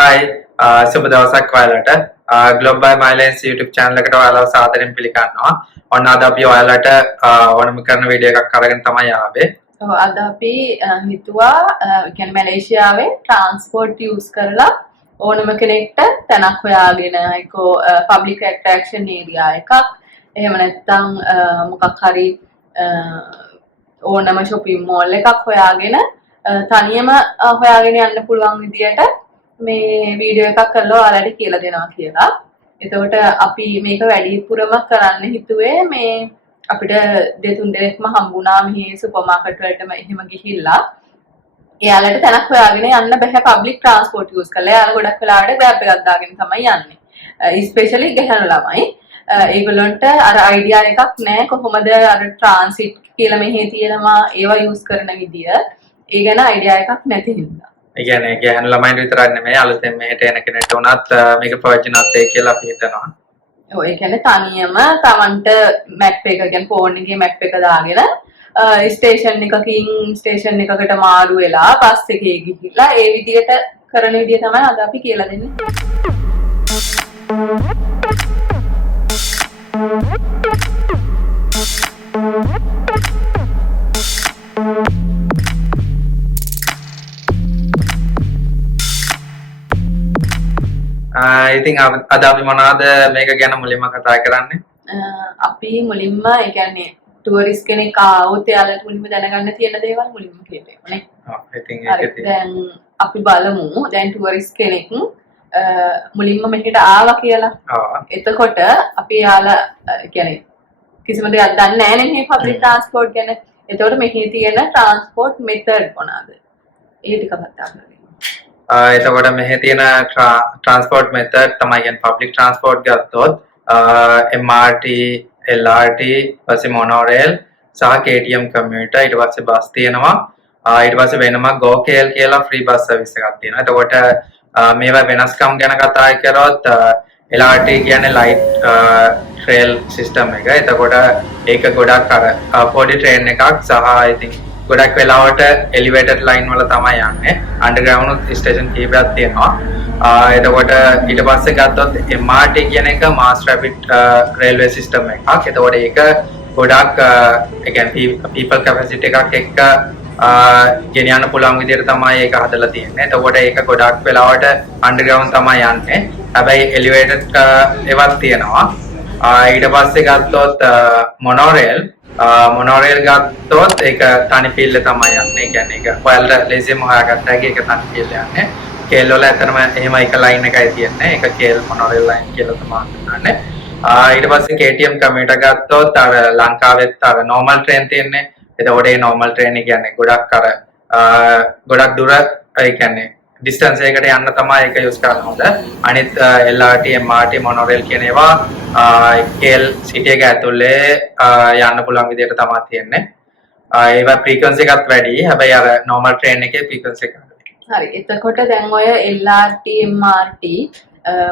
Hi, සුබ දවසක් ඔයාලට. Global Mileage YouTube channel එකට ඔයාලව සාදරයෙන් පිළිගන්නවා. ඔන්න අද අපි ඔයාලට ඕනම කරන වීඩියෝ එකක් අරගෙන තමයි ආවේ. ඔව් අද අපි හිතුවා කියන්නේ මැලේසියාවේ ට්‍රාන්ස්පෝර්ට් යූස් කරලා ඕනම කෙනෙක්ට තැනක් හොයාගෙන ඒකෝ පබ්ලික් ඇට්‍රැක්ෂන් ඒරියා එකක් එහෙම නැත්නම් මොකක් හරි ඕනම shopping mall එකක් හොයාගෙන තනියම හොයාගෙන යන්න පුළුවන් විදියට මේ වීඩියෝ එකක් කරලා ඔයාලට කියලා දෙනවා කියලා. එතකොට අපි මේක වැඩිපුරම කරන්න හිතුවේ මේ අපිට දෙතුන් දෙනෙක්ම හම්බුණා මෙහි සුපර් මාකට් වලටම එහෙම ගිහිල්ලා එයාලට තැනක් හොයාගෙන යන්න බෑ පබ්ලික් ට්‍රාන්ස්පෝර්ට් යූස් කරලා. එයාලා ගොඩක් වෙලාවට ග්‍රැබ් එකක් දාගෙන තමයි යන්නේ. ස්පෙෂලි ගැහැණු ළමයි. ඒගොල්ලන්ට අර අයිඩියා එකක් නැහැ කොහොමද අර ට්‍රාන්සිට් කියලා මෙහි තියෙනවා ඒවා යූස් කරන විදිය. ඒ ගැන අයිඩියා එකක් නැති හින්දා. ඒ කියන්නේ ගැහැණු ළමයින්ට විතරක් නෙමෙයි අලුතෙන් මෙහෙට එන කෙනෙක්ට උනත් මේක ප්‍රයෝජනවත් වෙයි කියලා අපි හිතනවා. ඔව් ඒ කියන්නේ තනියම Tamanට මැප් එක කියන්නේ ෆෝන් එකේ මැප් එක දාගෙන ස්ටේෂන් එකකින් ස්ටේෂන් එකකට මාරු වෙලා බස් එකේ ගිහිල්ලා ඒ විදියට කරන විදිය තමයි අද අපි කියලා දෙන්නේ. ඉතින් අද අපි මොනවද මේක ගැන මුලින්ම කතා කරන්නේ? අපි මුලින්ම ඒ කියන්නේ ටුවරිස්ට් කෙනෙක් ආවොත් එයාලට මුලින්ම දැනගන්න තියෙන දේවල් මුලින්ම කියන්න නේ. ඔව් ඉතින් ඒක දැන් අපි බලමු දැන් ටුවරිස්ට් කෙනෙක් මුලින්ම මෙහෙට ආවා කියලා. එතකොට අපි යාලා කියන්නේ කිසිම දෙයක් දන්නේ නැහැ නේ මේ පබ්ලික් ට්‍රාන්ස්පෝර්ට් ගැන. එතකොට මෙහි තියෙන ට්‍රාන්ස්පෝර්ට් මෙතඩ් මොනවාද? ඒ ටික කතා කරමු. එතකොට මෙහි තියෙන ට්‍රාන්ස්පෝර්ට් මෙතඩ් තමයි කියන්නේ පබ්ලික් ට්‍රාන්ස්පෝර්ට් ගත්තොත් MRT, LRT, පස්සේ මොනෝරේල් සහ KTM කමියුටර් ඊට පස්සේ බස් තියෙනවා. ඊට පස්සේ වෙනම GoKL කියලා ෆ්‍රී බස් සර්විස් එකක් තියෙනවා. එතකොට මේවා වෙනස්කම් ගැන කතා කරොත් LRT කියන්නේ ලයිට් ට්‍රේල් සිස්ටම් එක. එතකොට ඒක ගොඩක් අර පොඩි ට්‍රේන් එකක් සහ ඉතින් ගොඩක් වෙලාවට එලිවේටඩ් ලයින් වල තමයි යන්නේ. අන්ඩර්ග්‍රවුන්ඩ් ස්ටේෂන් කීපයක් තියෙනවා. එතකොට ඊට පස්සේ ගත්තොත් MRT කියන එක මාස් රැපිඩ් රේල්වේ සිස්ටම් එකක්. එතකොට ඒක ගොඩක් ඒ කියන්නේ people capacity එකක් එක්ක ගෙනියන්න පුළුවන් විදිහට තමයි ඒක හදලා තියෙන්නේ. එතකොට ඒක ගොඩක් වෙලාවට අන්ඩර්ග්‍රවුන්ඩ් තමයි යන්නේ. හැබැයි එලිවේටඩ් ඒවත් තියෙනවා. ඊට පස්සේ ගත්තොත් මොනෝරේල් ගත්තොත් ඒක තනි පිල්ල තමයි යන්නේ. ඒ කියන්නේ ඒක ඔයාලට ලේසියෙන්ම හොයාගත්ත හැකි ඒක තනි පිල්ල යන්නේ. කේල් වල ඇත්තටම එහෙම එක ලයින් එකයි තියෙන්නේ. ඒක කේල් මොනෝරේල් ලයින් කියලා තමයි හඳුන්වන්නේ. ඊට පස්සේ KTM කමියුටර් ගත්තොත් අර ලංකාවෙත් අර නෝමල් ට්‍රේන් තියෙන්නේ. එතකොට මේ නෝමල් ට්‍රේන් එක කියන්නේ ගොඩක් දුර ඒ කියන්නේ ඩිස්ටන්ස් එකකට යන්න තමයි ඒක යූස් කරන්න හොඳ. අනිත් LRT, MRT, මොනෝරේල් කියන ඒවා KL සිටි එක ඇතුලේ යන්න පුළුවන් විදිහට තමයි තියෙන්නේ. ඒවා ෆ්‍රීකවන්සි එකත් වැඩි. හැබැයි අර නෝමල් ට්‍රේන් එකේ ෆ්‍රීකවන්සි එක හරි. එතකොට දැන් ඔය LRT, MRT,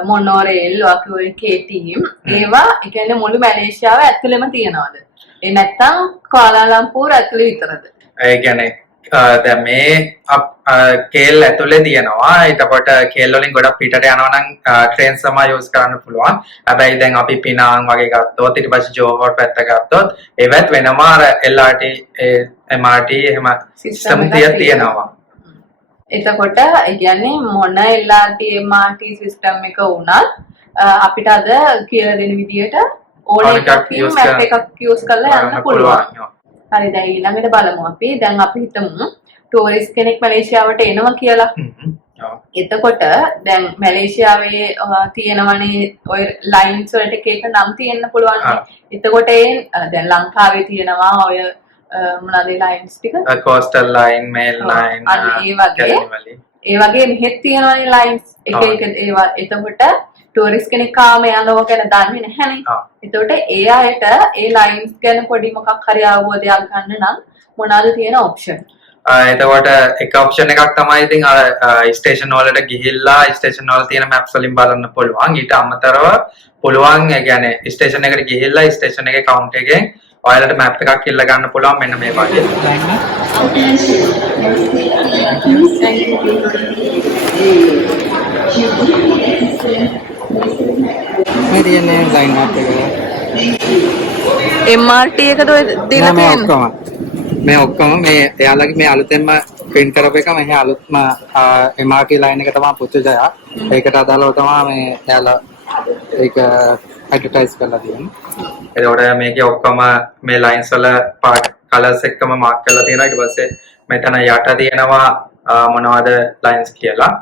මොනෝරේල්, වගේ KTM ඒවා ඒ කියන්නේ මුළු මැලේසියාව ඇතුළෙම තියනවාද? ඒ නැත්තම් කුවාලාලම්පූර් ඇතුළේ විතරද? ඒ කියන්නේ දැන් මේ කේල් ඇතුලේ තියෙනවා. එතකොට කේල් වලින් ගොඩක් පිටට යනවා නම් ට්‍රේන්ස් තමයි යූස් කරන්න පුළුවන්. හැබැයි දැන් අපි පිනාං වගේ ගත්තොත් ඊට පස්සේ ජෝහෝර් පැත්ත ගත්තොත් ඒවත් වෙනම අර LRT MRT එහෙම සිස්ටම් තියෙනවා. එතකොට ඒ කියන්නේ මොන LRT MRT සිස්ටම් එක වුණත් අපිට අද කියලා දෙන විදියට ඕන එකක් මැප් එකක් යූස් කරලා යන්න පුළුවන්. හරි දැන් ඊළඟට බලමු අපි. දැන් අපි හිතමු ටුවරිස්ට් කෙනෙක් මැලේසියාවට එනවා කියලා. එතකොට දැන් මැලේසියාවේ තියෙනවනේ ඔය ලයින්ස් වලට එක එක නම් තියෙන්න පුළුවන්. එතකොට දැන් ලංකාවේ තියෙනවා ඔය මොනවාද ලයින්ස් ටික? coastal line, mail line, ඒ වගේ මෙහෙත් තියෙනවනේ ලයින්ස් එක එක ඒවා. එතකොට ටුවරිස්ට් කෙනෙක් ආවම යනවා ගැන දන්නේ නැහැනේ. එතකොට ඒ අයට ඒ ලයින්ස් ගැන පොඩි මොකක් හරි අවබෝධයක් ගන්න නම් මොනවාද තියෙන ඔප්ෂන්? එතකොට එක ඔප්ෂන් එකක් තමයි ඉතින් අර ස්ටේෂන් වලට ගිහිල්ලා ස්ටේෂන් වල තියෙන මැප්ස් වලින් බලන්න පුළුවන්. ඊට අමතරව පුළුවන් ඒ කියන්නේ ස්ටේෂන් එකට ගිහිල්ලා ස්ටේෂන් එකේ කවුන්ට් එකෙන් ඔයාලට මැප් එකක් ඉල්ල ගන්න පුළුවන් මෙන්න මේ වගේ. මේ තියන්නේ ලයින් අප් එක. MRT එකද ඔය දීලා මේ තියෙන්නේ? ඔක්කොම මේ එයාලගේ මේ අලුතෙන්ම print කරපු එක මේ අලුත්ම MRT line එක තමයි පුතුජය. ඒකට අදාළව තමයි මේ එයාලා ඒක ඇඩ්වර්ටයිස් කරලා තියෙන්නේ. එතකොට මේකේ ඔක්කොම මේ lines වල part colors එක්කම mark කරලා තියෙනවා. ඊට පස්සේ මෙතන යට තියෙනවා මොනවද lines කියලා.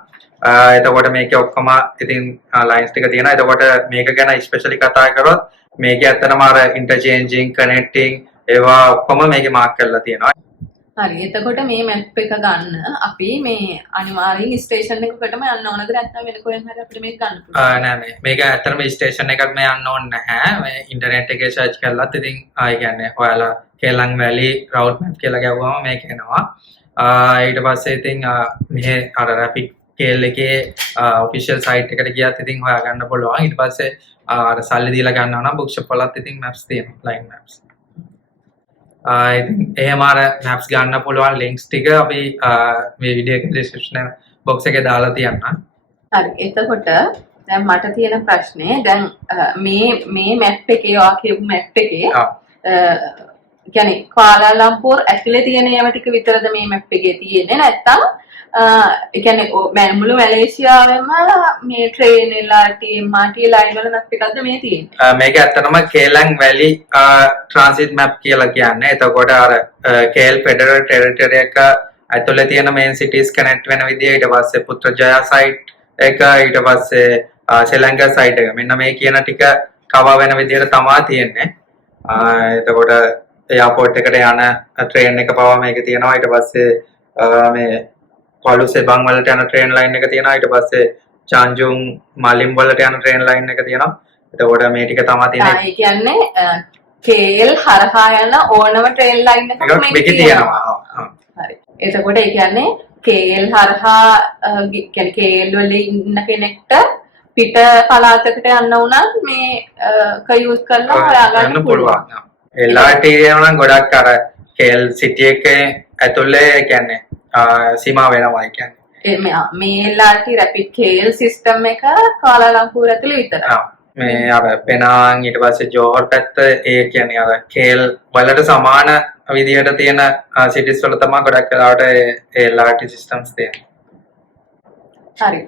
එතකොට මේකේ ඔක්කොම ඉතින් lines ටික තියෙනවා. එතකොට මේක ගැන especially කතා කරොත් මේකේ ඇත්තටම අර interchanging connecting ඒවා ඔක්කොම මේකේ mark කරලා තියෙනවා. හරි. එතකොට මේ මැප් එක ගන්න අපි මේ අනිවාර්යෙන් ස්ටේෂන් එකකටම යන්න ඕනද නැත්නම් වෙන කොහෙන් හරි අපිට මේක ගන්න පුළුවන්ද? නෑ මේක ඇත්තටම ස්ටේෂන් එකකට මේ යන්න ඕනේ නැහැ. මේ ඉන්ටර්නෙට් එකේ සර්ච් කරලත් ඉතින් ඒ කියන්නේ ඔයාලා කෙලං වැලි රවුට් මැප් කියලා ගැව්වම මේක එනවා. ඊට පස්සේ ඉතින් මෙහෙ අර රැපිඩ් කේල් එකේ ඔෆිෂියල් සයිට් එකට ගියත් ඉතින් හොයාගන්න පුළුවන්. ඊට පස්සේ අර සල්ලි දීලා ගන්නවා නම් බුක් ෂොප් වලත් ඉතින් මැප්ස් තියෙනවා ලයින් මැප්ස්. ඉතින් එහෙම අර මැප්ස් ගන්න පුළුවන් ලින්ක්ස් ටික අපි මේ වීඩියෝ එකේ ඩිස්ක්‍රිප්ෂන් බොක්ස් එකේ දාලා තියන්නම්. හරි. එතකොට දැන් මට තියෙන ප්‍රශ්නේ දැන් මේ මැප් එකේ ඔයා කියපු මැප් එකේ කියන්නේ කුආලාලම්පූර් ඇතුලේ තියෙන ඒවා ටික විතරද මේ මැප් එකේ තියෙන්නේ නැත්නම් ඒ කියන්නේ මුළු මැලේසියාවෙම මේ ට්‍රේන් LRT MRT ලයින් වල මැප් එකක්ද මේ තියෙන්නේ? මේක ඇත්තටම කේලං වැලි ට්‍රාන්සිට් මැප් කියලා කියන්නේ. එතකොට අර කේල් ෆෙඩරල් ටෙරිටරි එක ඇතුලේ තියෙන මේන් සිටිස් කනෙක්ට් වෙන විදිය, ඊට පස්සේ පුත්‍රජයා සයිට් එක, ඊට පස්සේ ශ්‍රී සයිට් එක. මෙන්න මේ කියන ටික කවර් වෙන විදියට තමයි තියෙන්නේ. එතකොට එයාපෝට් එකට යන ට්‍රේන් එක පවා මේකේ තියෙනවා. ඊට පස්සේ මේ කොළු සෙබං වලට යන ට්‍රේන් ලයින් එක තියෙනවා. ඊට පස්සේ චාන්ජුන් මලිම් වලට යන ට්‍රේන් ලයින් එක තියෙනවා. එතකොට මේ ටික තමයි තියෙන්නේ. ඒ කියන්නේ කේල් හරහා යන ඕනම ට්‍රේන් ලයින් එකක් මේකේ තියෙනවා. හරි. එතකොට ඒ කියන්නේ කේල් හරහා කියන්නේ කේල් වල ඉන්න කෙනෙක්ට පිට පළාතකට යන්න උනත් මේක යූස් කරලා හොයාගන්න පුළුවන්. LRT යනවා නම් ගොඩක් අර කේල් සිටි එකේ ඇතුලේ කියන්නේ සීමා වෙනවා ඒ කියන්නේ. මේ LRT රැපිඩ් කේල් සිස්ටම් එක කුආලාලම්පූර් ඇතුලේ විතරයි. මේ අර පෙනාං ඊට පස්සේ ජෝහර් පැත්ත ඒ කියන්නේ අර කේල් වලට සමාන විදියට තියෙන සිටිස් වල තමයි ගොඩක් වෙලාවට ඒ LRT සිස්ටම්ස් තියෙන්නේ. හරි.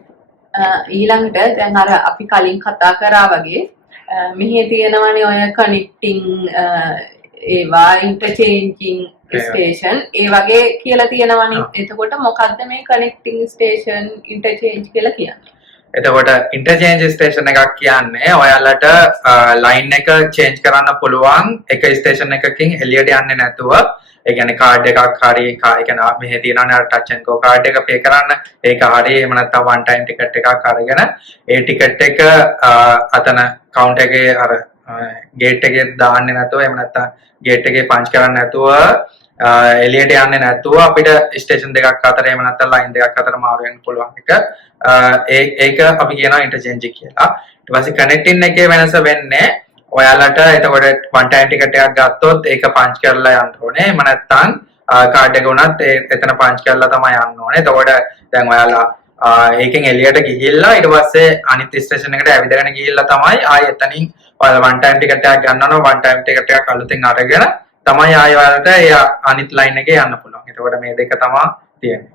ඊළඟට දැන් අර අපි කලින් කතා කරා වගේ මෙහි තියෙනවනේ ඔය කනෙක්ටිං ඒවා ඉන්ටර්චේන්ජිං ස්ටේෂන් ඒ වගේ කියලා තියෙනවනේ. එතකොට මොකද්ද මේ කනෙක්ටිං ස්ටේෂන් ඉන්ටර්චේන්ජ් කියලා කියන්නේ? එතකොට ඉන්ටර්චේන්ජ් ස්ටේෂන් එකක් කියන්නේ ඔයාලට ලයින් එක චේන්ජ් කරන්න පුළුවන් එක ස්ටේෂන් එකකින් එළියට යන්නේ නැතුව. ඒ කියන්නේ කාඩ් එකක් හරි ඒ කියන්නේ මෙහෙ තියෙනවනේ ටච් ඇන්ඩ් ගෝ කාඩ් එක පේ කරන්න. ඒක හරි එහෙම නැත්නම් වන් ටයිම් ටිකට් එකක් අරගෙන ඒ ටිකට් එක අතන කවුන්ටර් එකේ අර ගේට් එකේ දාන්නේ නැතුව එහෙම නැත්නම් ගේට් එකේ පංච් කරන්නේ නැතුව එළියට යන්නේ නැතුව අපිට ස්ටේෂන් දෙකක් අතර එහෙම නැත්නම් ලයින් දෙකක් අතර මාරු වෙන්න පුළුවන් එක. ඒක අපි කියනවා ඉන්ටර්චේන්ජ් කියලා. ඊට පස්සේ කනෙක්ටින් එකේ වෙනස වෙන්නේ ඔයාලට එතකොට වන් ටයිම් ටිකට් එකක් ගත්තොත් ඒක පංච් කරලා යන්න ඕනේ. එහෙම නැත්නම් කාඩ් එක උනත් එතන පංච් කරලා තමයි යන්න ඕනේ. එතකොට දැන් ඔයාලා ඒකෙන් එළියට ගිහිල්ලා ඊට පස්සේ අනිත් ස්ටේෂන් එකට ඇවිදගෙන ගිහිල්ලා තමයි ආයෙ එතනින් ඔයාලා වන් ටයිම් ටිකට් එකක් ගන්නවා නම් වන් ටයිම් ටිකට් එකක් අලුතෙන් අරගෙන තමයි ආයෙ ඔයාලට ඒ අනිත් ලයින් එකේ යන්න පුළුවන්. එතකොට මේ දෙක තමයි තියෙන්නේ.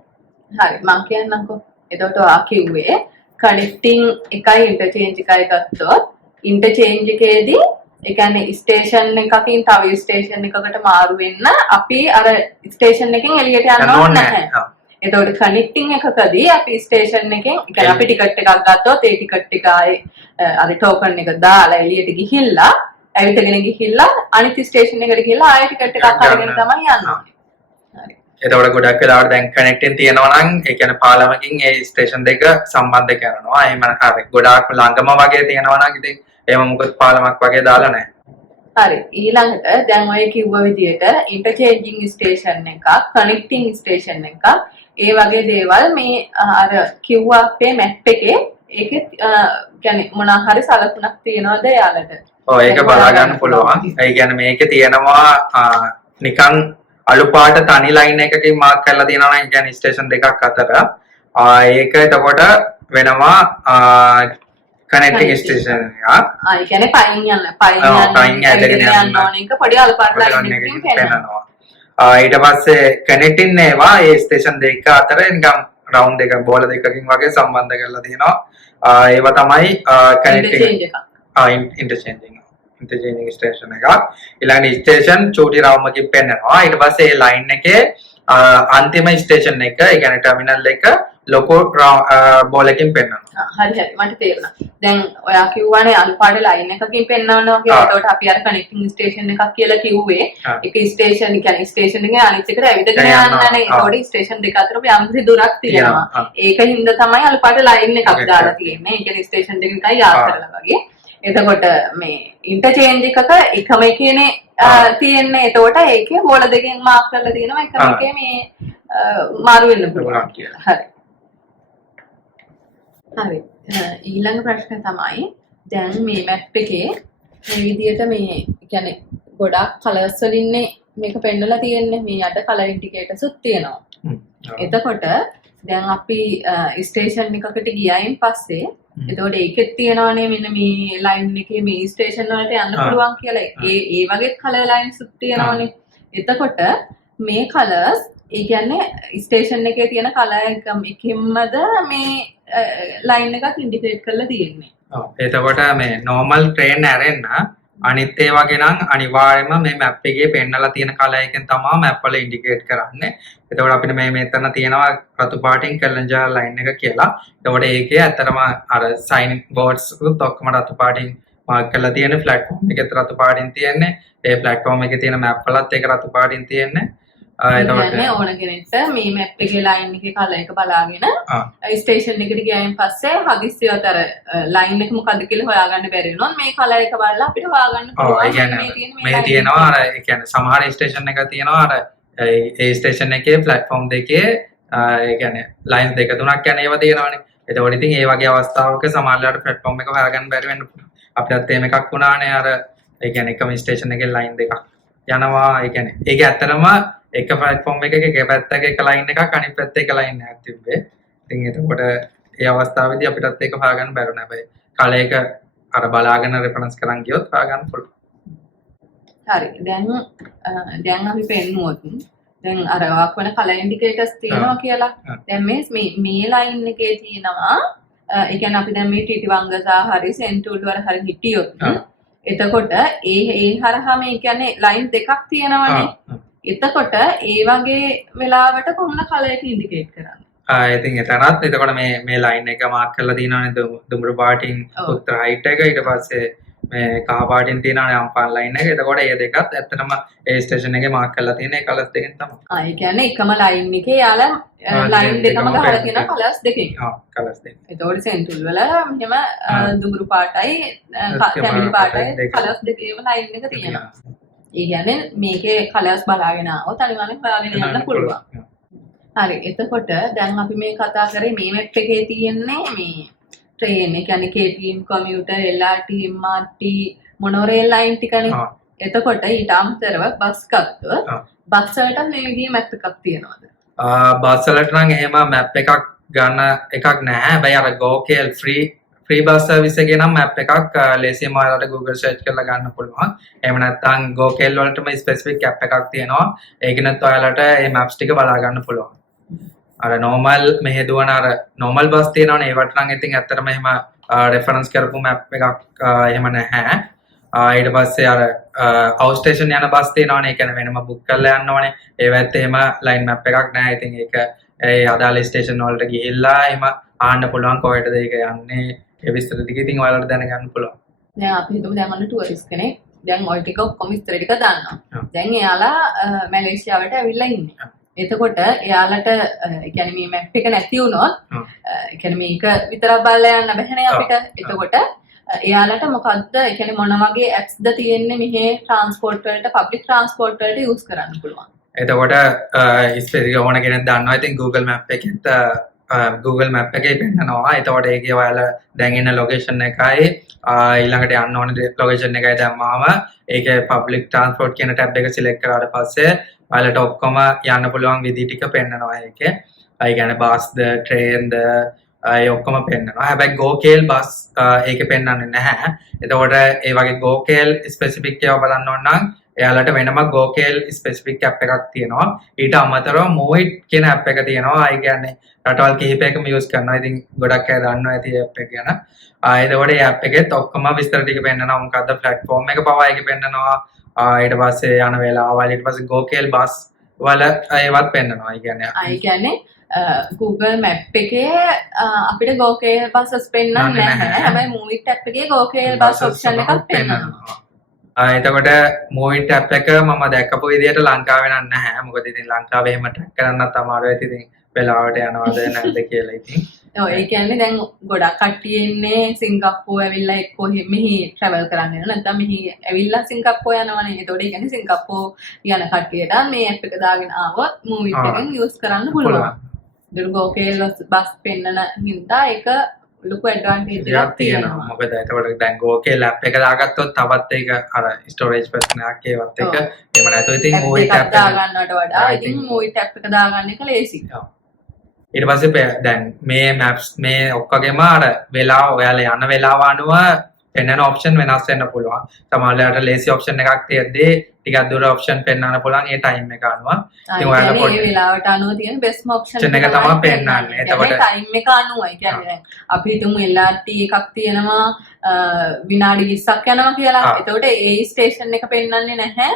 හරි මම කියන්නම්කෝ. එතකොට ඔයා කිව්වේ කනෙක්ටිං එකයි ඉන්ටර්චේන්ජ් එකයි ගත්තොත් ඉන්ටර්චේන්ජ් එකේදී ඒ කියන්නේ ස්ටේෂන් එකකින් තව ස්ටේෂන් එකකට මාරු වෙන්න අපි අර ස්ටේෂන් එකෙන් එළියට යන්න ඕනේ නැහැ. එතකොට කනෙක්ටිං එකකදී අපි ස්ටේෂන් එකෙන් ඒ කියන්නේ අපි ටිකට් එකක් ගත්තොත් ඒ ටිකට් එක ආයේ අර ටෝකන් එක දාලා එළියට ගිහිල්ලා ඇවිදගෙන ගිහිල්ලා අනිත් ස්ටේෂන් එකට ගිහිල්ලා ආයෙ ටිකට් එකක් අරගෙන තමයි යන්න ඕනේ. හරි. එතකොට ගොඩක් වෙලාවට දැන් කනෙක්ටින් තියෙනවා නම් ඒ කියන්නේ පාලමකින් ඒ ස්ටේෂන් දෙක සම්බන්ධ කරනවා. එහෙම හරි. ගොඩාක් ළඟම වගේ තියෙනවා නම් ඉතින් එහෙම මොකද පාලමක් වගේ දාලා නැහැ. හරි. ඊළඟට දැන් ඔය කිව්ව විදිහට ඉන්ටර්චේන්ජිං ස්ටේෂන් එකක්, කනෙක්ටිං ස්ටේෂන් එකක්, ඒ වගේ දේවල් මේ අර කිව්ව අපේ මැප් එකේ ඒකේ කියන්නේ මොනවා හරි සලකුණක් තියනවද යාලට? ඔව් ඒක බලා ගන්න පුළුවන්. ඒ කියන්නේ මේකේ තියෙනවා නිකන් අලු පාට තනි ලයින් එකකින් මාක් කරලා තියෙනවා නම් කියන්නේ ස්ටේෂන් දෙකක් අතර. ඒක එතකොට වෙනවා කනෙක්ටිං ස්ටේෂන් එකක්. ඒ කියන්නේ පයින් යන පයින් ඇදගෙන යන්න ඕන එක පොඩි අලුපාට ලයින් එකකින් පෙන්නනවා. ඊට පස්සේ කනෙක්ටින් ඒවා ඒ ස්ටේෂන් දෙක අතර නිකන් රවුන්ඩ් එක බෝල දෙකකින් වගේ සම්බන්ධ කරලා තියෙනවා. ඒවා තමයි කනෙක්ටිං ඉන්ටර්චේන්ජිං ස්ටේෂන් එක. ඊළඟ ස්ටේෂන් චූටි රවුමකින් පෙන්නනවා. ඊට පස්සේ ඒ ලයින් එකේ අන්තිම ස්ටේෂන් එක ඒ කියන්නේ ටර්මිනල් එක ලොකු බෝලකින් පෙන්නනවා. හරි මට තේරුණා. දැන් ඔයා කිව්වනේ අල්පාඩ ලයින් එකකින් පෙන්නනවා කියලා. ඒකට අපි අර කනෙක්ටිං ස්ටේෂන් එකක් කියලා කිව්වේ. එක ස්ටේෂන් කියන්නේ ස්ටේෂන් එකේ අනිත් එකට ඇවිදගෙන යන්නනේ. ඒතකොට ස්ටේෂන් දෙක අතර යම්කිසි දුරක් තියෙනවා. ඒකින්ද තමයි අල්පාඩ ලයින් එකක් දාලා තියෙන්නේ. ඒ කියන්නේ ස්ටේෂන් දෙක නිකන් යාත් කරලා වගේ. එතකොට මේ ඉන්ටර්චේන්ජ් එකක එකම එකනේ තියෙන්නේ. එතකොට ඒකේ බෝල දෙකෙන් මාක් කරලා තියෙනවා. එකම එකේ මේ මාරු වෙන්න පුළුවන් කියලා. හරි. හරි. ඊළඟ ප්‍රශ්නේ තමයි දැන් මේ මැප් එකේ මේ විදිහට මේ කියන්නේ ගොඩක් කලර්ස් වලින්නේ මේක පෙන්නලා තියෙන්නේ. මේ යට කලර් ඉන්ඩිකේටර්ස් උත් තියෙනවා. එතකොට දැන් අපි ස්ටේෂන් එකකට ගියයින් පස්සේ එතකොට ඒකෙත් තියෙනවානේ මෙන්න මේ ලයින් එකේ මේ ස්ටේෂන් වලට යන්න පුළුවන් කියලා. ඒ වගේ කලර් ලයින්ස් උත් තියෙනවානේ. එතකොට මේ කලර්ස් ඒ කියන්නේ ස්ටේෂන් එකේ තියෙන කලර් එකකින්මද මේ ලයින් එකක් ඉන්ඩිකේට් කරලා තියෙන්නේ. ඔව්. එතකොට මේ normal train ඇරෙන්න අනිත් ඒ වගේ නම් අනිවාර්යයෙන්ම මේ මැප් එකේ පෙන්නලා තියෙන කලර් එකෙන් තමයි මැප් වල ඉන්ඩිකේට් කරන්නේ. එතකොට අපිට මේ මෙතන තියෙනවා රතු පාටින් කැලෙන්ජර් ලයින් එක කියලා. එතකොට ඒකේ ඇත්තටම අර සයින් බෝඩ්ස් උත් ඔක්කොම රතු පාටින් මාක් කරලා තියෙන ප්ලැට්ෆෝම් එකේ රතු පාටින් තියෙන්නේ. ඒ ප්ලැට්ෆෝම් එකේ තියෙන මැප් වලත් ඒක රතු පාටින් තියෙන්නේ. එතකොට ඕන කෙනෙක්ට මේ මැප් එකේ ලයින් එකේ කලර් එක බලාගෙන ස්ටේෂන් එකට ගියායින් පස්සේ හදිස්සියට අර ලයින් එක මොකද්ද කියලා හොයාගන්න බැරි වුණොත් මේ කලර් එක බලලා අපිට හොයාගන්න පුළුවන්. මේ තියෙනවා අර ඒ කියන්නේ සමහර ස්ටේෂන් එක තියෙනවා අර ඒ ස්ටේෂන් එකේ ප්ලැට්ෆෝම් දෙකේ ඒ කියන්නේ ලයින්ස් දෙක තුනක් යන ඒවා තියෙනවානේ. එතකොට ඉතින් ඒ වගේ අවස්ථාවක සමහරවිට ප්ලැට්ෆෝම් එක හොයාගන්න බැරි වෙන්න පුළුවන්. අපිටත් එහෙම එකක් වුණානේ අර ඒ කියන්නේ එකම ස්ටේෂන් එකේ ලයින් දෙකක් යනවා. ඒ කියන්නේ ඒක ඇත්තටම එක ප්ලැට්ෆෝම් එකක එක පැත්තක එක ලයින් එකක් අනිත් පැත්තේ එක ලයින් එකක් තිබ්බේ. ඉතින් එතකොට ඒ අවස්ථාවේදී අපිටත් ඒක හොයාගන්න බැරුණා. හැබැයි කල එක අර බලාගෙන රෙෆරන්ස් කරන් ගියොත් හොයාගන්න පුළුවන්. හරි. දැන් අපි පෙන්නුවොත් දැන් අර වක් වෙන කලර් ඉන්ඩිකේටර්ස් තියෙනවා කියලා. දැන් මේ ලයින් එකේ තියෙනවා ඒ කියන්නේ අපි දැන් මේ ටිටි වංගසා හරි සෙන්ටූල් වල හරි හිටියොත් එතකොට ඒ හරහා මේ කියන්නේ ලයින් දෙකක් තියෙනවනේ. එතකොට ඒ වගේ වෙලාවට කොහොමද කලර් එක ඉන්ඩිකේට් කරන්නේ? ඉතින් එතනත් එතකොට මේ ලයින් එක මාක් කරලා තියෙනවානේ දුඹුරු පාටින් උත්තර හයිට් එක. ඊට පස්සේ මේ කහ පාටින් තියෙනවානේ අම්පාන් ලයින් එක. එතකොට මේ දෙකත් ඇත්තටම ඒ ස්ටේෂන් එකේ මාක් කරලා තියෙන ඒ කලර්ස් දෙකෙන් තමයි. ඒ කියන්නේ එකම ලයින් එකේ යාලා ලයින් දෙකම ගහලා තියෙන කලර්ස් දෙකෙන්. කලර්ස් දෙක. එතකොට සෙන්ටුල් වල මෙහෙම දුඹුරු පාටයි කැමිලි පාටයි කලර්ස් දෙකේම ලයින් එක තියෙනවා. ඒ කියන්නේ මේකේ කලර්ස් බලාගෙන ආවොත් අනිවාර්යෙන් හොයාගෙන යන්න පුළුවන්. හරි. එතකොට දැන් අපි මේ කතා කරේ මේ මැප් එකේ තියෙන්නේ මේ ට්‍රේන් ඒ කියන්නේ KTM commuter LRT MRT monorail line ටිකනේ. එතකොට ඊට අමතරව බස් ගත්තොත් බස් වලට මේ විදිහේ මැප් එකක් තියෙනවද? බස් වලට නම් එහෙම මැප් එකක් ගන්න එකක් නැහැ. හැබැයි අර GoKL free bus service එකේ නම් map එකක් ලේසියෙන්ම ඔයාලට Google search කරලා ගන්න පුළුවන්. එහෙම නැත්නම් GoKL වලටම specific app එකක් තියෙනවා. ඒකෙනත් ඔයාලට මේ maps ටික බලා ගන්න පුළුවන්. අර normal මෙහෙ දුවන අර normal bus තියෙනවනේ ඒවට නම් ඉතින් ඇත්තටම එහෙම reference කරපු map එකක් එහෙම නැහැ. ඊට පස්සේ අර out station යන bus තියෙනවනේ ඒ කියන්නේ වෙනම book කරලා යන්න ඕනේ. ඒවත් එහෙම line map එකක් නැහැ. ඉතින් ඒක ඒ අදාළ station වලට ගිහිල්ලා එහෙම ආන්න පුළුවන් කොහෙටද ඒක යන්නේ ඒ විස්තර ටික ඉතින් ඔයාලට දැනගන්න පුළුවන්. දැන් අපි හිතමු දැන් ඔන්න ටුවරිස්ට් කෙනෙක් දැන් ඔය ටික ඔක්කොම විස්තර ටික දන්නවා. දැන් එයාලා මැලේසියාවට ඇවිල්ලා ඉන්නේ. එතකොට එයාලට ඒ කියන්නේ මේ මැප් එක නැති වුණොත් ඒ කියන්නේ මේක විතරක් බලලා යන්න බැහැනේ අපිට. එතකොට එයාලට මොකද්ද ඒ කියන්නේ මොන වගේ ඇප්ස්ද තියෙන්නේ මෙහි ට්‍රාන්ස්පෝර්ට් වලට පබ්ලික් ට්‍රාන්ස්පෝර්ට් වලට යූස් කරන්න පුළුවන්. එතකොට ස්පෙසිෆික් ඕන කෙනෙක් දන්නවා. ඉතින් Google Map එකෙත් Google Map එකේ පෙන්නනවා. එතකොට ඒකේ ඔයාලා දැන් ඉන්න ලොකේෂන් එකයි ඊළඟට යන්න ඕන ලොකේෂන් එකයි දැම්මාම ඒකේ public transport කියන ටැබ් එක සිලෙක්ට් කරාට පස්සේ ඔයාලට ඔක්කොම යන්න පුළුවන් විදි ටික පෙන්නනවා ඒකේ. ඒ කියන්නේ බස්ද, ට්‍රේන්ද, ඒ ඔක්කොම පෙන්වනවා. හැබැයි GoKL බස් ඒකේ පෙන්වන්නේ නැහැ. එතකොට ඒ වගේ GoKL ස්පෙસિෆික් ඒවා බලන්න ඕන නම් එයාලට වෙනම GoKL ස්පෙસિෆික් ඇප් එකක් තියෙනවා. ඊට අමතරව Moveit කියන ඇප් එක තියෙනවා. ඒ කියන්නේ රටවල් කිහිපයකම යූස් කරනවා. ඉතින් ගොඩක් අය දන්නවා ඇති ඇප් එක ගැන. එතකොට ඒ ඇප් එකෙත් ඔක්කොම විස්තර ටික පෙන්වනවා. මොකද්ද ප්ලැට්ෆෝම් එක පවා ඒකේ පෙන්වනවා. ඊට පස්සේ යන වෙලාවල් ඊට පස්සේ GoKL බස් වල ඒවත් පෙන්වනවා. ඒ කියන්නේ Google Map එකේ අපිට GoKL buses පෙන්වන්නේ නැහැ. හැබැයි Moveit app එකේ GoKL bus option එකක් පෙන්වනවා. එතකොට Moveit app එක මම දැක්කපු විදිහට ලංකාවේ නම් නැහැ. මොකද ඉතින් ලංකාවේ එහෙම ට්‍රැක් කරන්නත් අමාරුයි. ඉතින් වෙලාවට යනවද නැද්ද කියලා ඉතින්. ඔව් ඒ කියන්නේ දැන් ගොඩක් කට්ටිය ඉන්නේ සිංගප්පූර් ඇවිල්ලා එක්කෝ මෙහි travel කරන්න යනවා. නැත්නම් මෙහි ඇවිල්ලා සිංගප්පූර් යනවනේ. ඒතකොට ඒ කියන්නේ සිංගප්පූර් යන කට්ටියට මේ app එක දාගෙන ආවොත් Moveit එකෙන් use කරන්න පුළුවන්. GoKL බස් පෙන්නන හින්දා ඒක ලොකු ඇඩ්වාන්ටේජ් එකක් තියෙනවා. මොකද ඒතකොට දැන් GoKL app එක දාගත්තොත් තවත් ඒක අර ස්ටෝරේජ් ප්‍රශ්නයක් ඒවත් එක එහෙම නැතුව ඉතින් Moveit app එක දාගන්නවට වඩා ඉතින් Moveit app එක දාගන්න එක ලේසියි. ඊට පස්සේ දැන් මේ maps මේ ඔක්කොගෙම අර වෙලාව ඔයාලා යන වෙලාව අනුව පෙන්වන option වෙනස් වෙන්න පුළුවන්. සමහරවිට ලේසි option එකක් තියෙද්දී ටිකක් දුර option පෙන්වන්න පුළුවන් ඒ time එක අනුව. ඉතින් ඔයාලා පොඩි වෙලාවට අනුව තියෙන best option එක තමයි පෙන්වන්නේ. එතකොට time එක අනුවයි. කියන්නේ දැන් අපි හිතමු LRT එකක් තියෙනවා විනාඩි 20ක් යනවා කියලා. එතකොට ඒ station එක පෙන්වන්නේ නැහැ.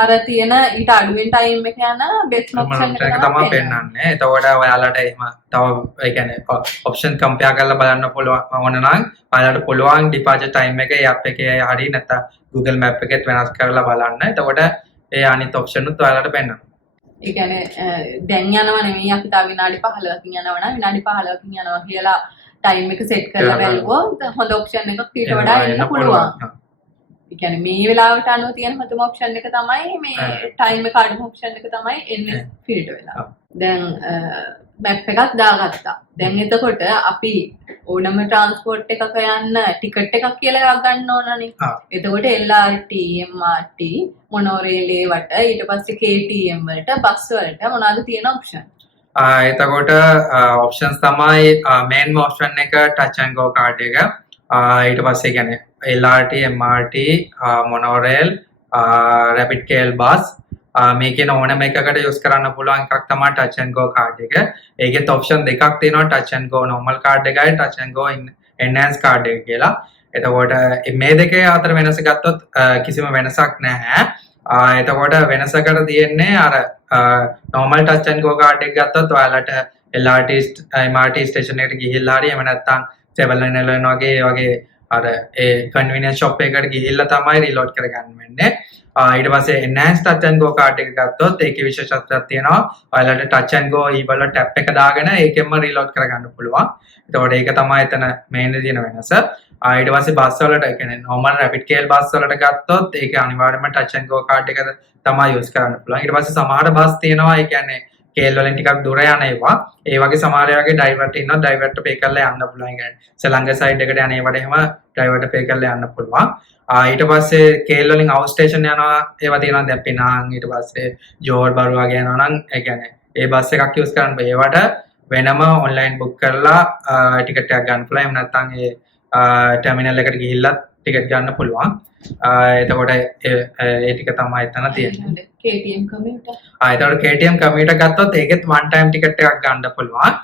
අර තියෙන ඊට අඩුවෙන් time එක යන best option එක තමයි පෙන්වන්නේ. එතකොට ඔයාලට එහෙම තව ඒ කියන්නේ option compare කරලා බලන්න පුළුවන් ඕන නම් ඔයාලට පුළුවන් departure time එක ඒ app එකේ හරි නැත්නම් Google Map එකෙත් වෙනස් කරලා බලන්න. එතකොට ඒ අනිත් option උත් ඔයාලට පෙන්වනවා. ඒ කියන්නේ දැන් යනවා නෙමෙයි අපි තව විනාඩි 15කින් යනවා නම් විනාඩි 15කින් යනවා කියලා time එක set කරලා බලුවොත් හොඳ option එකක් ඊට වඩා එන්න පුළුවන්. ඒ කියන්නේ මේ වෙලාවට අනුව තියෙන හොඳම option එක තමයි මේ time එක අඩුම option එක තමයි එන්නේ filter වෙලා. දැන් map එකක් දාගත්තා. දැන් එතකොට අපි ඕනම transport එකක යන්න ticket එකක් කියලා එකක් ගන්න ඕනනේ. එතකොට LRT, MRT, monorail ඒවට ඊට පස්සේ KTM වලට බස් වලට මොනවද තියෙන option? එතකොට options තමයි main option එක touch and go card එක. ඊට පස්සේ කියන්නේ LRT, MRT, monorail, rapid KL bus මේකේ ඕනම එකකට යූස් කරන්න පුළුවන් එකක් තමයි touch and go card එක. ඒකෙත් option දෙකක් තියෙනවා touch and go normal card එකයි touch and go enhanced card එක කියලා. එතකොට මේ දෙකේ අතර වෙනස ගත්තොත් කිසිම වෙනසක් නැහැ. එතකොට වෙනසකට තියෙන්නේ අර normal touch and go card එක ගත්තොත් ඔයාලට LRT MRT station එකට ගිහිල්ලා හරි එහෙම නැත්නම් 7-Eleven වගේ අර ඒ convenience shop එකකට ගිහිල්ලා තමයි reload කරගන්න වෙන්නේ. ඊට පස්සේ enhanced touch and go card එක ගත්තොත් ඒකේ විශේෂත්වයක් තියෙනවා. ඔයාලට touch and go e-wallet tap එක දාගෙන ඒකෙන්ම reload කරගන්න පුළුවන්. එතකොට ඒක තමයි එතන main තියෙන වෙනස. ඊට පස්සේ බස් වලට ඒ කියන්නේ normal rapid KL බස් වලට ගත්තොත් ඒක අනිවාර්යයෙන්ම touch and go card එක තමයි use කරන්න පුළුවන්. ඊට පස්සේ සමහර බස් තියෙනවා ඒ කියන්නේ KL වලින් ටිකක් දුර යන ඒවා. ඒ වගේ සමහර වගේ driver ඉන්නවා driver ට pay කරලා යන්න පුළුවන්. ඒ කියන්නේ සලංග side එකට යන ඒවට එහෙම driver ට pay කරලා යන්න පුළුවන්. ඊට පස්සේ KL වලින් out station යනවා ඒවා තියෙනවා දැන් පිනාං ඊට පස්සේ ජෝර් බරු වගේ යනවා නම් ඒ කියන්නේ ඒ බස් එකක් use කරන්න බෑ. ඒවට වෙනම online book කරලා ටිකට් එකක් ගන්න පුළුවන්. එහෙම නැත්නම් ඒ terminal එකට ගිහිල්ලා ටිකට් ගන්න පුළුවන්. එතකොට ඒ ටික තමයි එතන තියෙන්නේ. KTM commuter. එතකොට KTM commuter ගත්තොත් ඒකෙත් one time ටිකට් එකක් ගන්න පුළුවන්.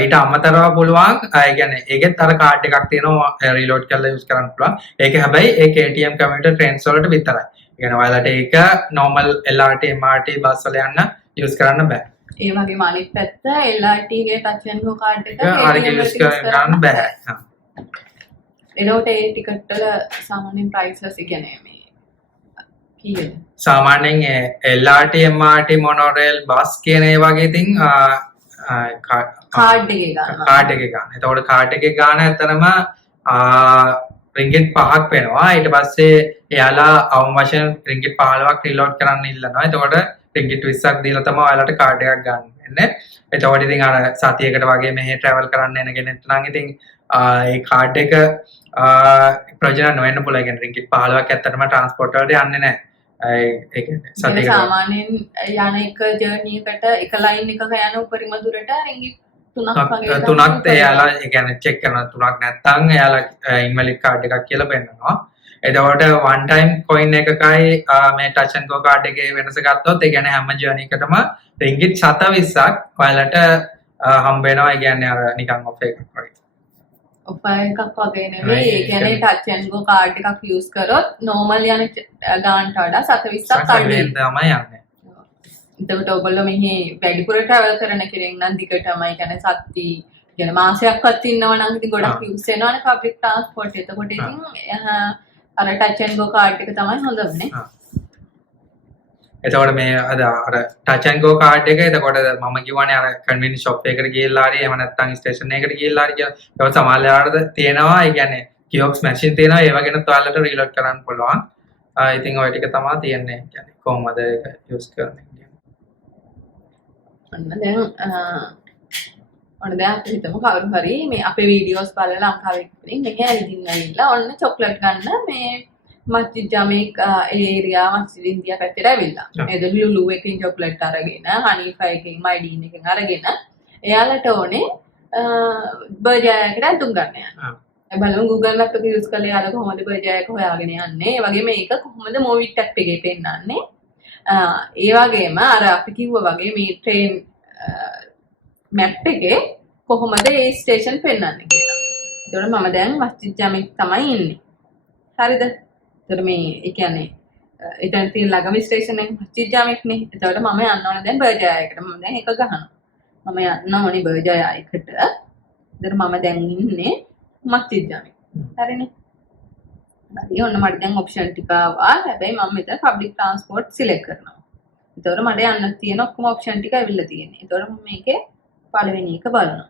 ඊට අමතරව පුළුවන් ඒ කියන්නේ ඒකෙත් අර කාඩ් එකක් තියෙනවා රීලෝඩ් කරලා යූස් කරන්න පුළුවන්. ඒක හැබැයි ඒ KTM commuter trains වලට විතරයි. ඒ කියන්නේ ඔයාලට ඒක normal LRT MRT බස් වල යන්න යූස් කරන්න බෑ. ඒ වගේම අනිත් පැත්ත LRT ගේ touch and go card එක හරියට යූස් කරන්න බෑ. එතකොට ඒ ටිකට් වල සාමාන්‍යයෙන් priceless කියන්නේ මේ කීයද? සාමාන්‍යයෙන් LRT MRT monorail bus කියන ඒ වගේ ඉතින් කාඩ් එකේ ගන්නවා. කාඩ් එකේ ගන්න. එතකොට කාඩ් එකේ ගාන ඇත්තනම රින්ගිට් 5ක් වෙනවා. ඊට පස්සේ එයාලා අවම වශයෙන් රින්ගිට් 15ක් රීලෝඩ් කරන්න ඉල්ලනවා. එතකොට රින්ගිට් 20ක් දීලා තමයි ඔයාලට කාඩ් එකක් ගන්න වෙන්නේ. එතකොට ඉතින් අර සතියකට වගේ මෙහෙ travel කරන්න එන කෙනෙක් නම් ඉතින් ඒ කාඩ් එක ප්‍රයෝජන නොවෙන්න පුළුවන්. ඒ කියන්නේ රින්ගිට් 15ක් ඇත්තටම ට්‍රාන්ස්පෝර්ට් වලට යන්නේ නැහැ. ඒ කියන්නේ සතියකට සාමාන්‍යයෙන් යන එක ජර්නි එකට එක ලයින් එකක යන උපරිම දුරට රින්ගිට් තුනක් වගේ තුනක් එයාලා ඒ කියන්නේ චෙක් කරනවා තුනක් නැත්නම් එයාලා ඉන්වැලිඩ් කාඩ් එකක් කියලා පෙන්නනවා. එතකොට one time coin එකකයි මේ touch and go කාඩ් එකේ වෙනස ගත්තොත් ඒ කියන්නේ හැම ජර්නි එකටම ringgit 720ක් ඔයාලට හම්බ වෙනවා. ඒ කියන්නේ අර නිකන් ඔෆර් එකක් වගේ. ඔෆර් එකක් වගේ නෙවෙයි. ඒ කියන්නේ touch and go කාඩ් එකක් යූස් කරොත් normal යන ගානට වඩා 720ක් අඩුයි. තමයි යන්නේ. එතකොට ඔයගොල්ලෝ මෙහි වැඩිපුර travel කරන කෙනෙක් නම් දිගටමයි කියන්නේ සත්ති කියන මාසයක්වත් ඉන්නව නම් ඉතින් ගොඩක් යූස් වෙනවනේ public transport. එතකොට ඉතින් අර touch and go කාඩ් එක තමයි හොඳන්නේ. එතකොට මේ අර touch and go කාඩ් එක එතකොට මම කිව්වනේ අර convenience shop එකකට ගිහිල්ලා හරි එහෙම නැත්නම් station එකකට ගිහිල්ලා හරි කියලා. ඒක සමහරවිට තියෙනවා. ඒ කියන්නේ kiosk machine තියෙනවා. ඒව ගැන ඔයාලට reload කරන්න පුළුවන්. ඉතින් ඔය ටික තමයි තියෙන්නේ. කියන්නේ කොහොමද ඒක use කරන්නේ. ඔන්න දැන් අපි හිතමු කවුරු හරි මේ අපේ වීඩියෝස් බලලා ලංකාවේ ඉන්න මෙහෙ ඇවිදින්න ඇවිල්ලා ඔන්න චොක්ලට් ගන්න මේ මස්ජිද් ජමීක් ඒරියා මස්ජිද් ඉන්දියා පැත්තට ඇවිල්ලා. නේද ලුලු එකකින් චොක්ලට් අරගෙන හනීෆා එකකින් මයිඩීන් එකකින් අරගෙන එයාලට ඕනේ බර්ජයකට ඇතුම් ගන්න යන්න. බලමු Google Map එක යූස් කරලා එයාලා කොහොමද බර්ජයක හොයාගෙන යන්නේ. ඒ වගේම මේක කොහොමද මොවි ටැප් එකේ පෙන්නන්නේ. ඒ වගේම අර අපි කිව්වා වගේ මේ ට්‍රේන් මැප් එකේ කොහොමද ඒ ස්ටේෂන් පෙන්වන්නේ කියලා. ඒතකොට මම දැන් මස්ජිද් ජමීක් තමයි ඉන්නේ. හරිද? ඒතකොට මේ ඒ කියන්නේ එතන තියෙන ළඟම ස්ටේෂන් එක මස්ජිද් ජමීක්නේ. ඒතකොට මම යන්න ඕනේ දැන් බර්ජයකට. මම දැන් එක ගහනවා. මම යන්න ඕනේ බර්ජයකට. ඒතකොට මම දැන් ඉන්නේ මස්ජිද් ජමීක්. හරිනේ? හරි ඔන්න මට දැන් ඔප්ෂන් ටික ආවා. හැබැයි මම මෙතන පබ්ලික් ට්‍රාන්ස්පෝර්ට් සිලෙක්ට් කරනවා. ඒතකොට මට යන්න තියෙන ඔක්කොම ඔප්ෂන් ටික ඇවිල්ලා තියෙනවා. ඒතකොට මම මේකේ පළවෙනි එක බලනවා.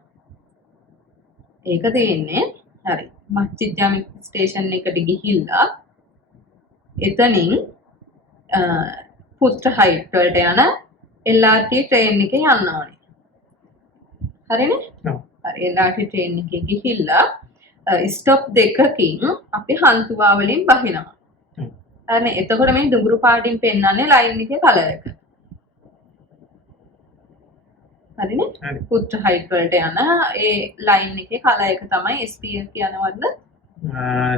ඒක තියෙන්නේ හරි. මස්ජිද් ජමීක් ස්ටේෂන් එකට ගිහිල්ලා එතනින් පුත්‍ර හයිට් වලට යන LRT ට්‍රේන් එකේ යන්න ඕනේ. හරිනේ? හරි LRT ට්‍රේන් එකේ ගිහිල්ලා ස්ටොප් දෙකකින් අපි හන්තුවා වලින් බහිනවා. හරිනේ. එතකොට මේ දුඟුරු පාටින් පෙන්වන්නේ ලයින් එකේ කලර් එක. හරිනේ? පුත්‍ර හයිට් වලට යන ඒ ලයින් එකේ කලර් එක තමයි SPF කියනවද?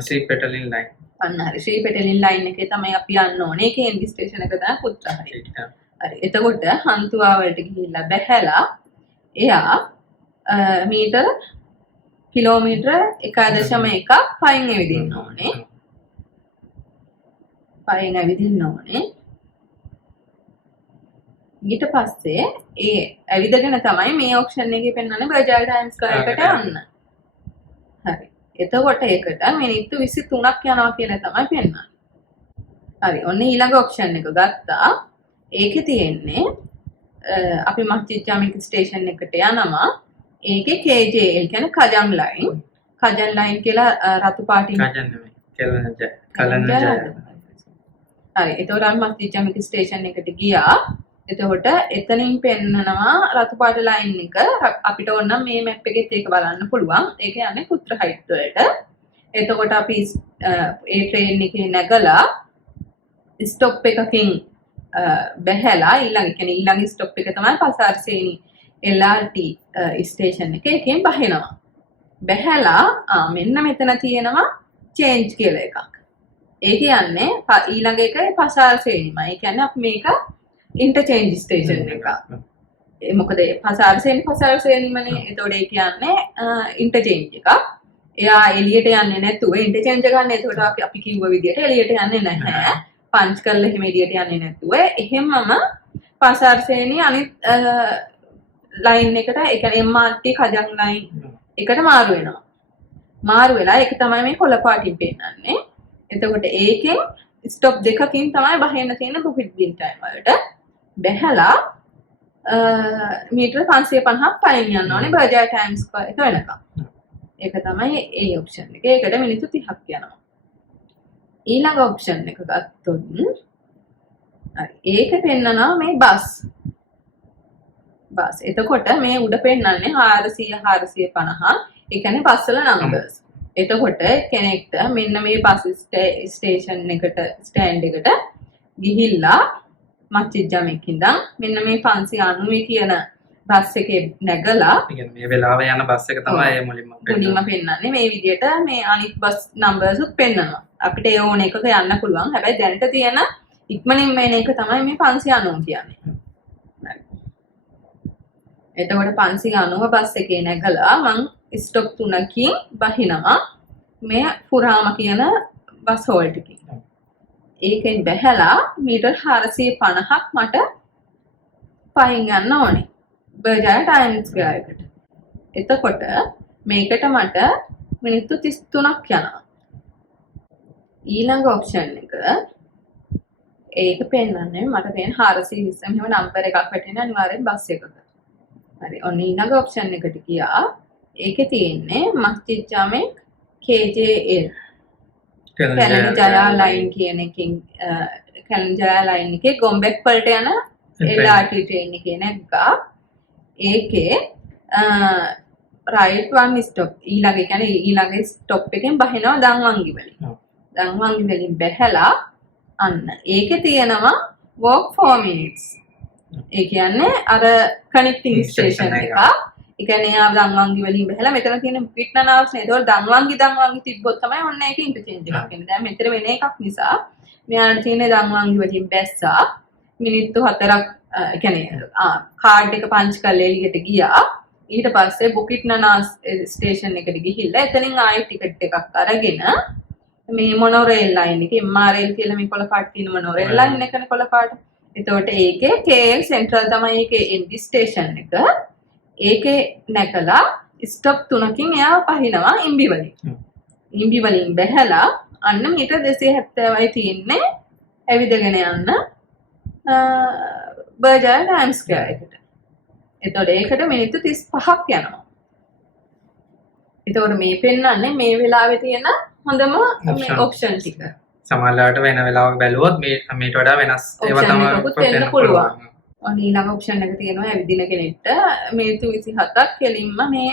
ශ්‍රී පෙටලින් ලයින්. අන්න හරි. ශ්‍රී පෙටලින් ලයින් එකේ තමයි අපි යන්න ඕනේ. ඒකේ එන්ඩි ස්ටේෂන් එක තමයි පුත්‍ර හයිට්. හරි. එතකොට හන්තුවා වලට ගිහිල්ලා බැහැලා එයා මීටර කිලෝමීටර 1.1ක් පයින් ඇවිදින්න ඕනේ. පයින් ඇවිදින්න ඕනේ. ඊට පස්සේ ඒ ඇවිදගෙන තමයි මේ ඔප්ෂන් එකේ පෙන්වන්නේ බර්ජර් ටයිම්ස් කරකට යන්න. හරි. එතකොට ඒකට මිනිත්තු 23ක් යනවා කියලා තමයි පෙන්වන්නේ. හරි. ඔන්න ඊළඟ ඔප්ෂන් එක ගත්තා. ඒකේ තියෙන්නේ අපි මස්ජිද් ජමීක් ස්ටේෂන් එකට යනවා. ඒකේ KJL කියන්නේ කජම් ලයින්. කජම් ලයින් කියලා රතු පාටින් කජම් නෙමෙයි. කලන ජය. හරි. ඒතකොට අපි මස්ජිද් ජමීක් ස්ටේෂන් එකට ගියා. එතකොට එතනින් පෙන්නනවා රතු පාට ලයින් එක. අපිට ඕන නම් මේ මැප් එකෙත් ඒක බලන්න පුළුවන්. ඒක යන්නේ පුත්‍ර හයිට් වලට. එතකොට අපි ඒ ට්‍රේන් එකේ නැගලා ස්ටොප් එකකින් බැහැලා ඊළඟ ස්ටොප් එක තමයි පසාර්සේනි LRT ස්ටේෂන් එකකින් බහිනවා. බැහැලා මෙන්න මෙතන තියෙනවා චේන්ජ් කියලා එකක්. ඒ කියන්නේ ඊළඟ එක පසාර්සේනිමයි. ඒ කියන්නේ අපි මේක ඉන්ටර්චේන්ජ් ස්ටේෂන් එක. ඒ මොකද පසාර්සේනිමනේ. එතකොට ඒ කියන්නේ ඉන්ටර්චේන්ජ් එකක්. එයා එළියට යන්නේ නැතුව ඉන්ටර්චේන්ජ් ගන්න. එතකොට අපි කිව්ව විදිහට එළියට යන්නේ නැහැ. පන්ච් කරලා එහෙම එළියට යන්නේ නැතුව එහෙමම පසාර්සේනි අනිත් ලයින් එකට ඒ කියන්නේ MRT කජන් ලයින් එකට මාරු වෙනවා. මාරු වෙලා ඒක තමයි මේ කොළ පාටින් පෙන්නන්නේ. එතකොට ඒකෙන් ස්ටොප් දෙකකින් තමයි බහින්න තියෙන බුකිට් බින් ටයිම් වලට. බැහැලා මීටර 550ක් පයින් යන්න ඕනේ බර්ජර් ටයිම්ස් එක වෙනකම්. ඒක තමයි ඒ ඔප්ෂන් එක. ඒකට මිනිත්තු 30ක් යනවා. ඊළඟ ඔප්ෂන් එක ගත්තොත් හරි ඒක පෙන්නනවා මේ බස්. එතකොට මේ උඩ පෙන්නන්නේ 400 450. ඒ කියන්නේ බස් වල නම්බර්ස්. එතකොට කෙනෙක්ට මෙන්න මේ බස් ස්ටේෂන් එකට ස්ටෑන්ඩ් එකට ගිහිල්ලා මස්ජිද් ජමීක් ඉඳන් මෙන්න මේ 590 කියන බස් එකේ නැගලා ඒ කියන්නේ මේ වෙලාවේ යන බස් එක තමයි ඒ මුලින්ම මුලින්ම පෙන්නන්නේ මේ විදිහට මේ අනිත් බස් නම්බර්ස් උත් පෙන්නනවා. අපිට ඒ ඕන එකක යන්න පුළුවන්. හැබැයි දැනට තියෙන ඉක්මනින්ම එන එක තමයි මේ 590 කියන්නේ. හරි. එතකොට 590 බස් එකේ නැගලා මං ස්ටොප් 3කින් බහිනවා මේ පුරාම කියන බස් හෝල්ට් එකකින්. ඒකෙන් බැහැලා මීටර් 450ක් මට පයින් යන්න ඕනේ. බර්ජර් ටයිම්ස් ගායකට. එතකොට මේකට මට මිනිත්තු 33ක් යනවා. ඊළඟ ඔප්ෂන් එක ඒක පෙන්නන්නේ මට පේන 420 මෙහෙම නම්බර් එකක් වැටෙන අනිවාර්යෙන් බස් එකක. හරි. ඔන්න ඊළඟ ඔප්ෂන් එකට ගියා. ඒකේ තියෙන්නේ මස්ජිද් ජාමේ KJL. කැලණි ජයා ලයින් කියන එකකින් කැලණි ජයා ලයින් එකේ ගොම්බෙක් වලට යන LRT train එකේ නැග්ගා. ඒකේ right one stop ඊළඟ කියන්නේ ඊළඟ stop එකෙන් බහිනවා දන්වංගි වලින්. දන්වංගි වලින් බැහැලා අන්න ඒකේ තියෙනවා walk 4 minutes. ඒ කියන්නේ අර connecting station එක. ඒ කියන්නේ ආ දන්වංගි වලින් බැහැලා මෙතන තියෙන පිටනනාවස් නේ. ඒතකොට දන්වංගි තිබ්බොත් තමයි ඔන්න ඒක ඉන්ටර්චේන්ජ් එකක් එන්නේ. දැන් මෙතන වෙන එකක් නිසා මෙයාට තියෙන දන්වංගි වලින් බැස්සා මිනිත්තු 4ක් ඒ කියන්නේ කාඩ් එක පංච් කරලා එළියට ගියා. ඊට පස්සේ බුකිට් නනාස් ස්ටේෂන් එකට ගිහිල්ලා එතනින් ආයෙ ටිකට් එකක් අරගෙන මේ මොනෝරේල් ලයින් එකේ MRL කියලා මේ කොළ පාට තියෙන මොනෝරේල් ලයින් එකනේ කොළ පාට. එතකොට ඒකේ KL සෙන්ට්‍රල් තමයි ඒකේ එන්ටි ස්ටේෂන් එක. ඒකේ නැකලා ස්ටොප් 3කින් එයා පහිනවා ඉම්බි වලින්. ඉම්බි වලින් බැහැලා අන්න මීටර් 270යි තියෙන්නේ ඇවිදගෙන යන්න බර්ජර් ටයිම්ස් ස්ක්වෙයාර් එකට. එතකොට ඒකට මිනිත්තු 35ක් යනවා. එතකොට මේ පෙන්නන්නේ මේ වෙලාවේ තියෙන හොඳම මේ ඔප්ෂන් ටික. සමහරවිට වෙන වෙලාවක බැලුවොත් මේට වඩා වෙනස් ඒවා තමයි වෙන්න පුළුවන්. ඔන්න ඊළඟ ඔප්ෂන් එක තියෙනවා ඇවිදින කෙනෙක්ට මිනිත්තු 27ක් කෙලින්ම මේ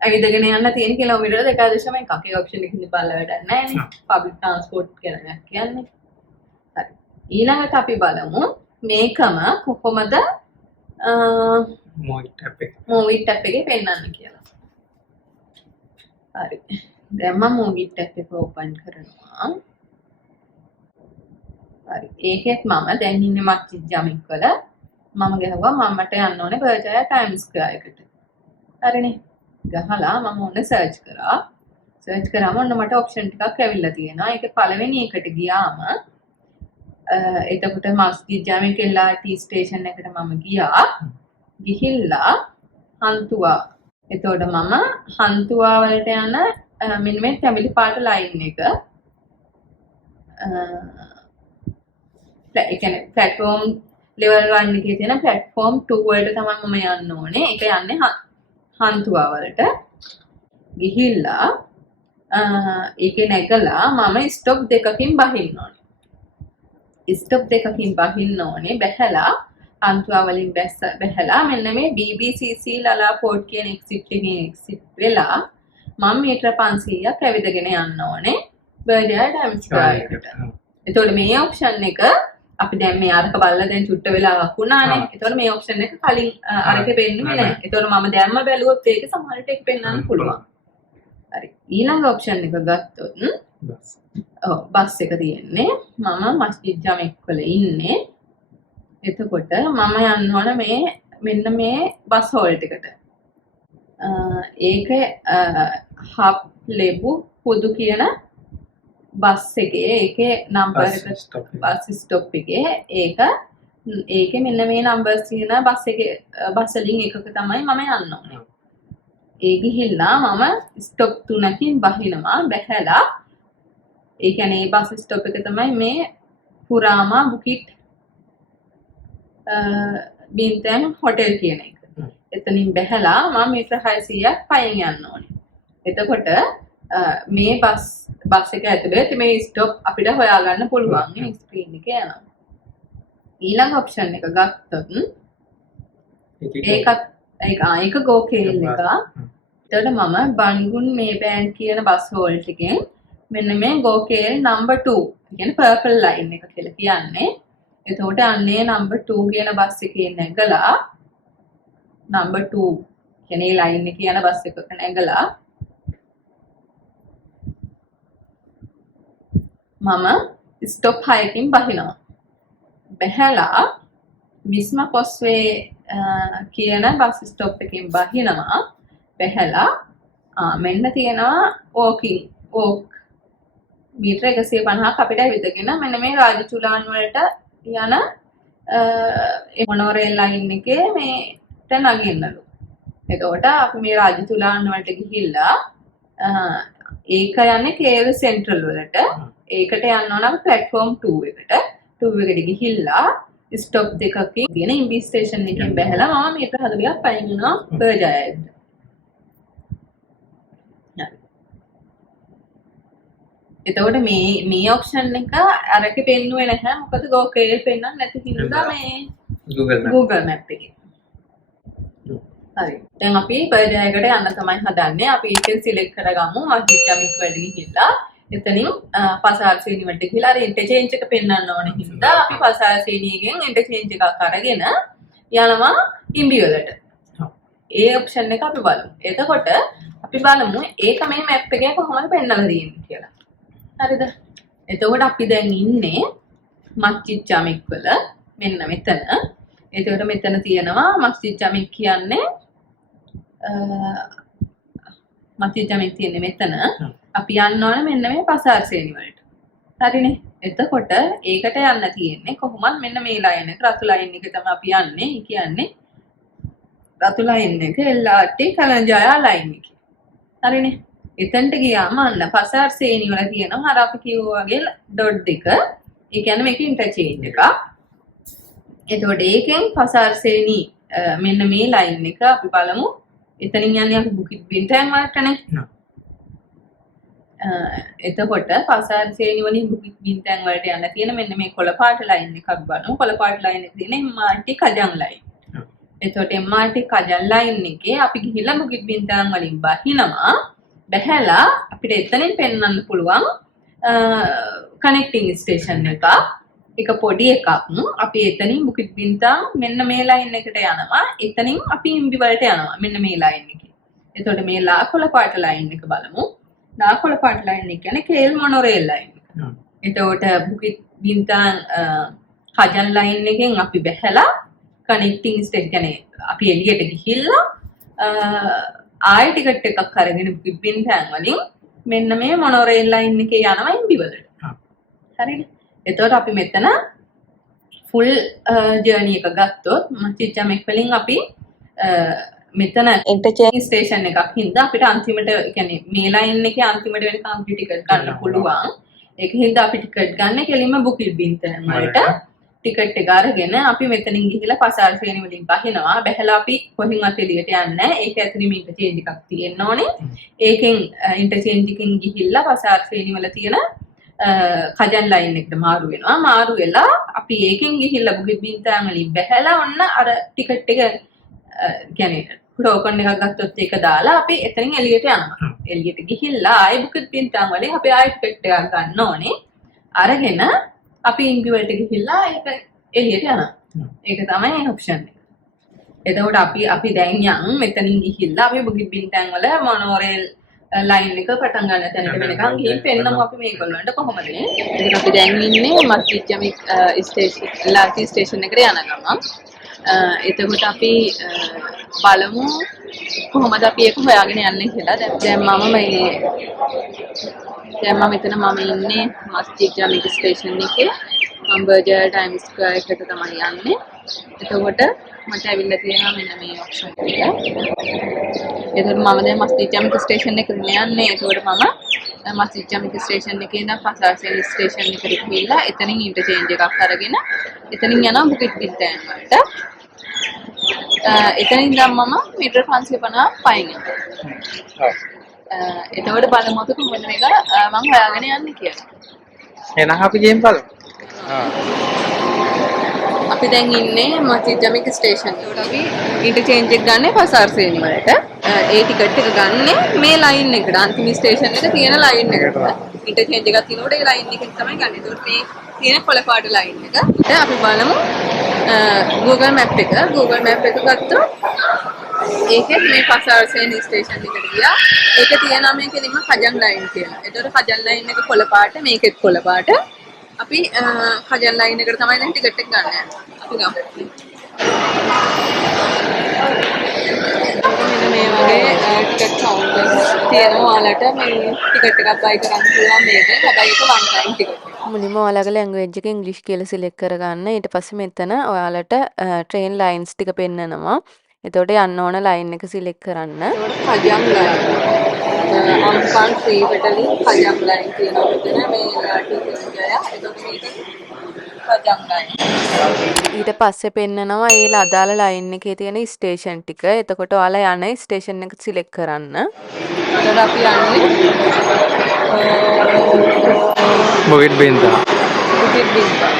ඇවිදගෙන යන්න තියෙන කිලෝමීටර 2.1ක්. ඒ ඔප්ෂන් එකකින් බලලා වැඩක් නැහැ නේ. පබ්ලික් ට්‍රාන්ස්පෝර්ට් කියන්නේ. හරි. ඊළඟට අපි බලමු මේකම කොහොමද මූවි ටැප් එකේ පෙන්නන්න කියලා. හරි. දැන් මම මූවි ටැප් එක ඕපන් කරනවා. හරි. ඒකෙත් මම දැන් ඉන්නේ මස්ජිද් ජාමික් වල. මම ගහුවා මමට යන්න ඕනේ බර්ජර් ටයිම්ස් ස්ක්වෙයාර් එකට. හරිනේ. ගහලා මම ඔන්න සර්ච් කරා. සර්ච් කරාම ඔන්න මට ඔප්ෂන් ටිකක් ඇවිල්ලා තියෙනවා. ඒකේ පළවෙනි එකට ගියාම එතකොට මස්ජිද් ජාමික් LRT ස්ටේෂන් එකට මම ගියා. ගිහිල්ලා හන්තුවා. එතකොට මම හන්තුවා වලට යන මෙන්න මේ තැඹිලි පාට ලයින් එක ඒ කියන්නේ platform level 1 එකේ තියෙන platform 2 වලට තමයි මම යන්න ඕනේ. ඒක යන්නේ හන්තුවා වලට. ගිහිල්ලා ඒකේ නැගලා මම ස්ටොප් දෙකකින් බහින්න ඕනේ. ස්ටොප් දෙකකින් බහින්න ඕනේ. බැහැලා හන්තුවා වලින් බැහැලා මෙන්න මේ BBCC ලලා පෝට් කියන එක්සිට් එකකින් එක්සිට් වෙලා මම මීටර 500ක් ඇවිදගෙන යන්න ඕනේ බර්ජර් ටයිම්ස් ස්ක්වෙයාර් එකට. එතකොට මේ ඔප්ෂන් එක අපි දැන් මේ අරක බලලා දැන් චුට්ට වෙලාවක් වුණානේ. එතකොට මේ ඔප්ෂන් එක කලින් අරකේ පෙන්නුනේ නැහැ. එතකොට මම දැම්ම බැලුවොත් ඒක සමහරට ඒක පෙන්වන්න පුළුවන්. හරි. ඊළඟ ඔප්ෂන් එක ගත්තොත් බස් එක තියෙන්නේ මම මස්ජිද් ජාමික් වල ඉන්නේ. එතකොට මම යන්න ඕන මේ මෙන්න මේ බස් හෝල්ට් එකට. ඒක හබ් ලෙබු පොදු කියන බස් එකේ ඒකේ නම්බර් එක බස් ස්ටොප් එකේ ඒකේ මෙන්න මේ නම්බර්ස් තියෙන බස් එකේ බස් වලින් එකක තමයි මම යන්න ඕනේ. ඒ ගිහිල්ලා මම ස්ටොප් 3කින් බහිනවා. බැහැලා ඒ කියන්නේ මේ බස් ස්ටොප් එක තමයි මේ පුරාමා බුකිට් බින්තන් හොටෙල් කියන එක. එතනින් බැහැලා මම මීටර 600ක් පයින් යන්න ඕනේ. එතකොට මේ බස් එක ඇතුලේ මේ ස්ටොප් අපිට හොයාගන්න පුළුවන් නේ ස්ක්‍රීන් එකේ යනවා. ඊළඟ ඔප්ෂන් එක ගත්තොත් ඒක GoKL එක. එතකොට මම බන්ගුන් මේ බෑන්ඩ් කියන බස් හෝල්ට් එකෙන් මෙන්න මේ GoKL number 2 කියන්නේ පර්පල් ලයින් එක කියලා කියන්නේ එතකොට අන්නේ නම්බර් 2 කියන බස් එකේ නැගලා නම්බර් 2 කියන්නේ ලයින් එකේ යන බස් එකක නැගලා මම ස්ටොප් 6කින් බහිනවා. බැහැලා විස්ම කොස්වේ කියන බස් ස්ටොප් එකකින් බහිනවා. බැහැලා මෙන්න තියෙනවා ඕක් මීටර 150ක් අපිට ඇවිදගෙන මෙන්න මේ රාජචුලාන් වලට යන මොනෝරේල් ලයින් එකේ මේට නගින්නලු. එතකොට අපි මේ රාජචුලාන් වලට ගිහිල්ලා ඒක යන්නේ කේල් සෙන්ට්‍රල් වලට. ඒකට යන්න ඕන අපි platform 2 එකට. 2 එකට ගිහිල්ලා ස්ටොප් දෙකකින් තියෙන ඉම්බි ස්ටේෂන් එකෙන් බැහැලා මම මීටර 40ක් පයින් යනවා බර්ජයයට. එතකොට මේ ඔප්ෂන් එක අරක පෙන්නුවේ නැහැ. මොකද ගෝකේල් පෙන්වන්න නැති හින්දා මේ Google Map එකේ. හරි. දැන් අපි බර්ජයකට යන්න තමයි හදන්නේ. අපි ඒකෙන් සිලෙක්ට් කරගමු මස්ජිද් ජමික් වලට ගිහිල්ලා එතනින් පසාර් සේනි වලට ගිහිල්ලා අර ඉන්ටර්චේන්ජ් එක පෙන්වන්න ඕන හින්දා අපි පසාර් සේනියගෙන් ඉන්ටර්චේන්ජ් එකක් අරගෙන යනවා ඉම්බි වලට. ඒ ඔප්ෂන් එක අපි බලමු. එතකොට අපි බලමු ඒක මේ මැප් එකේ කොහොමද පෙන්වලා තියෙන්නේ කියලා. හරිද? එතකොට අපි දැන් ඉන්නේ මස්ජිද් ජමික් වල මෙන්න මෙතන. එතකොට මෙතන තියෙනවා මස්ජිද් ජමික් කියන්නේ මස්ජිද් ජමික් තියෙන්නේ මෙතන. අපි යන්න ඕන මෙන්න මේ පසාර් සේනි වලට. හරිනේ. එතකොට ඒකට යන්න තියෙන්නේ කොහොමද මෙන්න මේ ලයින් එක රතු ලයින් එක තමයි අපි යන්නේ. ඒ කියන්නේ රතු ලයින් එක LRT කලංජායා ලයින් එක. හරිනේ. එතනට ගියාම අන්න පසාර් සේනි වල තියෙනවා අර අපි කිව්වා වගේ ඩොට් දෙක. ඒ කියන්නේ මේක ඉන්ටර්චේන්ජ් එකක්. එතකොට ඒකෙන් පසාර් සේනි මෙන්න මේ ලයින් එක අපි බලමු. එතනින් යන්නේ අපි බුකිත් බින්ටන් වලටනේ. එතකොට පසාර් සේනි වලින් බුකිත් බින්ටන් වලට යන්න තියෙන මෙන්න මේ කොළ පාට ලයින් එකක් බලමු. කොළ පාට ලයින් එක තියෙන MRT කජන් ලයින්. එතකොට MRT කජන් ලයින් එකේ අපි ගිහිල්ලා බුකිත් බින්ටන් වලින් බහිනවා. බැහැලා අපිට එතනින් පෙන්වන්න පුළුවන් කනෙක්ටිං ස්ටේෂන් එකක්. එක පොඩි එකක්. අපි එතනින් බුකිත් බින්ටන් මෙන්න මේ ලයින් එකට යනවා. එතනින් අපි ඉම්බි වලට යනවා. මෙන්න මේ ලයින් එකේ. එතකොට මේ ලා කොළ පාට ලයින් එක බලමු. ලා කොළ පාට ලයින් එක කියන්නේ කේල් මොනෝරේල් ලයින් එක. එතකොට බුකිත් බින්ටන් කජන් ලයින් එකෙන් අපි බැහැලා කනෙක්ටිං ස්ටේෂන් කියන්නේ අපි එළියට ගිහිල්ලා ආයෙ ටිකට් එකක් අරගෙන බුකිත් බින්ටන් වලින් මෙන්න මේ මොනෝරේල් ලයින් එකේ යනවා ඉම්බි වලට. හරිද? එතකොට අපි මෙතන ෆුල් ජර්නි එක ගත්තොත් මස්ජිද් ජමික් වලින් අපි මෙතන ඉන්ටර්චේන්ජ් ස්ටේෂන් එකක් හින්දා අපිට අන්තිමට කියන්නේ මේ ලයින් එකේ අන්තිමට වෙනකම් අපි ටිකට් ගන්න පුළුවන්. ඒක හින්දා අපි ටිකට් ගන්න කෙලින්ම බුකිත් බින්ටන් වලට ටිකට් එක අරගෙන අපි මෙතනින් ගිහිල්ලා පසාර් සේනි වලින් බහිනවා. බැහැලා අපි කොහෙන්වත් එළියට යන්නේ නැහැ. ඒක ඇතුළේ මේ ඉන්ටර්චේන්ජ් එකක් තියෙන්න ඕනේ. ඒකෙන් ඉන්ටර්චේන්ජ් එකකින් ගිහිල්ලා පසාර් සේනි වල තියෙන කජන් ලයින් එකට මාරු වෙනවා. මාරු වෙලා අපි ඒකෙන් ගිහිල්ලා බුකිත් බින්ටන් වලින් බැහැලා ඔන්න අර ටිකට් එක කියන්නේ ටෝකන් එකක් ගත්තොත් ඒක දාලා අපි එතනින් එළියට යනවා. එළියට ගිහිල්ලා ආයෙ බුකිත් බින්ටන් වලින් අපි ආයෙ ටිකට් එකක් ගන්න ඕනේ. අරගෙන අපි ඉම්බි වලට ගිහිල්ලා ඒක එළියට යනවා. ඒක තමයි ඔප්ෂන් එක. එතකොට අපි දැන් යන් මෙතනින් ගිහිල්ලා අපි බුකිත් බින්ටන් වල මොනෝරේල් ලයින් එක පටන් ගන්න තැනට වෙනකන් ගිහින් පෙන්නමු අපි මේගොල්ලන්ට කොහොමද නේ. ඉතින් අපි දැන් ඉන්නේ මස්ජිද් ජමික් ස්ටේෂන් LRT ස්ටේෂන් එකට යන ගමන්. එතකොට අපි බලමු කොහොමද අපි ඒක හොයාගෙන යන්නේ කියලා. දැන් මම මෙතන ඉන්නේ මස්ජිද් ජමික් ස්ටේෂන් එකේ. මම බර්ජර් ටයිම්ස් ස්ක්වයර් එකට තමයි යන්නේ. එතකොට මට ඇවිල්ලා තියෙනවා මෙන්න මේ ඔප්ෂන් එක. එතකොට මම දැන් මස්ජිද් ජමික් ස්ටේෂන් එකට යන්නේ. එතකොට මම මස්ජිද් ජමික් ස්ටේෂන් එකේ ඉඳන් පසාර් සේනි ස්ටේෂන් එකට ගිහිල්ලා එතනින් ඉන්ටර්චේන්ජ් එකක් අරගෙන එතනින් යනවා බුකිත් බින්ටන් වලට. එතනින් ඉඳන් මම මීටර 550 පයින් යනවා. එතකොට බලමු අපි කොහොමද මේක මම හොයාගෙන යන්නේ කියලා. එහෙනම් අපි ගේම් බලමු. අපි දැන් ඉන්නේ මස්ජිද් ජමික් ස්ටේෂන් එකට. අපි ඉන්ටර්චේන්ජ් එක ගන්න පසාර් සේනි වලට. ඒ ටිකට් එක ගන්න මේ ලයින් එකට. අන්තිම ස්ටේෂන් එක තියෙන ලයින් එකට. ඉන්ටර්චේන්ජ් එකක් තියෙනකොට ඒ ලයින් එකෙන් තමයි ගන්න. ඒකට මේ තියෙන කොළ පාට ලයින් එක. දැන් අපි බලමු Google Map එක. Google Map එක ගත්තොත් ඒකෙත් මේ පසාරසේන ස්ටේෂන් එකට ගියා. ඒක තියෙනවා මේ කෙලින්ම කජන් ලයින් කියලා. ඒතකොට කජන් ලයින් එක කොළ පාට, මේකෙත් කොළ පාට. අපි කජන් ලයින් එකට තමයි දැන් ටිකට් එක ගන්න යන්නේ. අපි ගමු. මෙන්න මේ වගේ ටිකට් කවුන්ටර්ස් තියෙනවා. ඔයාලට මේ ටිකට් එකක් buy කරන්න පුළුවන් මේකෙන්. හැබැයි ඒක one time ටිකට් එක. මුලින්ම ඔයාලගේ ලැන්ග්වේජ් එක ඉංග්‍රීසි කියලා සිලෙක්ට් කරගන්න. ඊට පස්සේ මෙතන ඔයාලට ට්‍රේන් ලයින්ස් ටික පෙන්නනවා. එතකොට යන්න ඕන ලයින් එක සිලෙක්ට් කරන්න. එතකොට කජම් ලයින්. අම්පන් ශ්‍රීවටලි කජම් ලයින් තියෙනවා මෙතන මේ ටිකට් එක. එතකොට මේක කජම් ලයින්. ඊට පස්සේ පෙන්නනවා ඒ අදාළ ලයින් එකේ තියෙන ස්ටේෂන් ටික. එතකොට ඔයාලා යන ස්ටේෂන් එක සිලෙක්ට් කරන්න. එතකොට අපි යන්නේ Bukit Bintang. Bukit Bintang.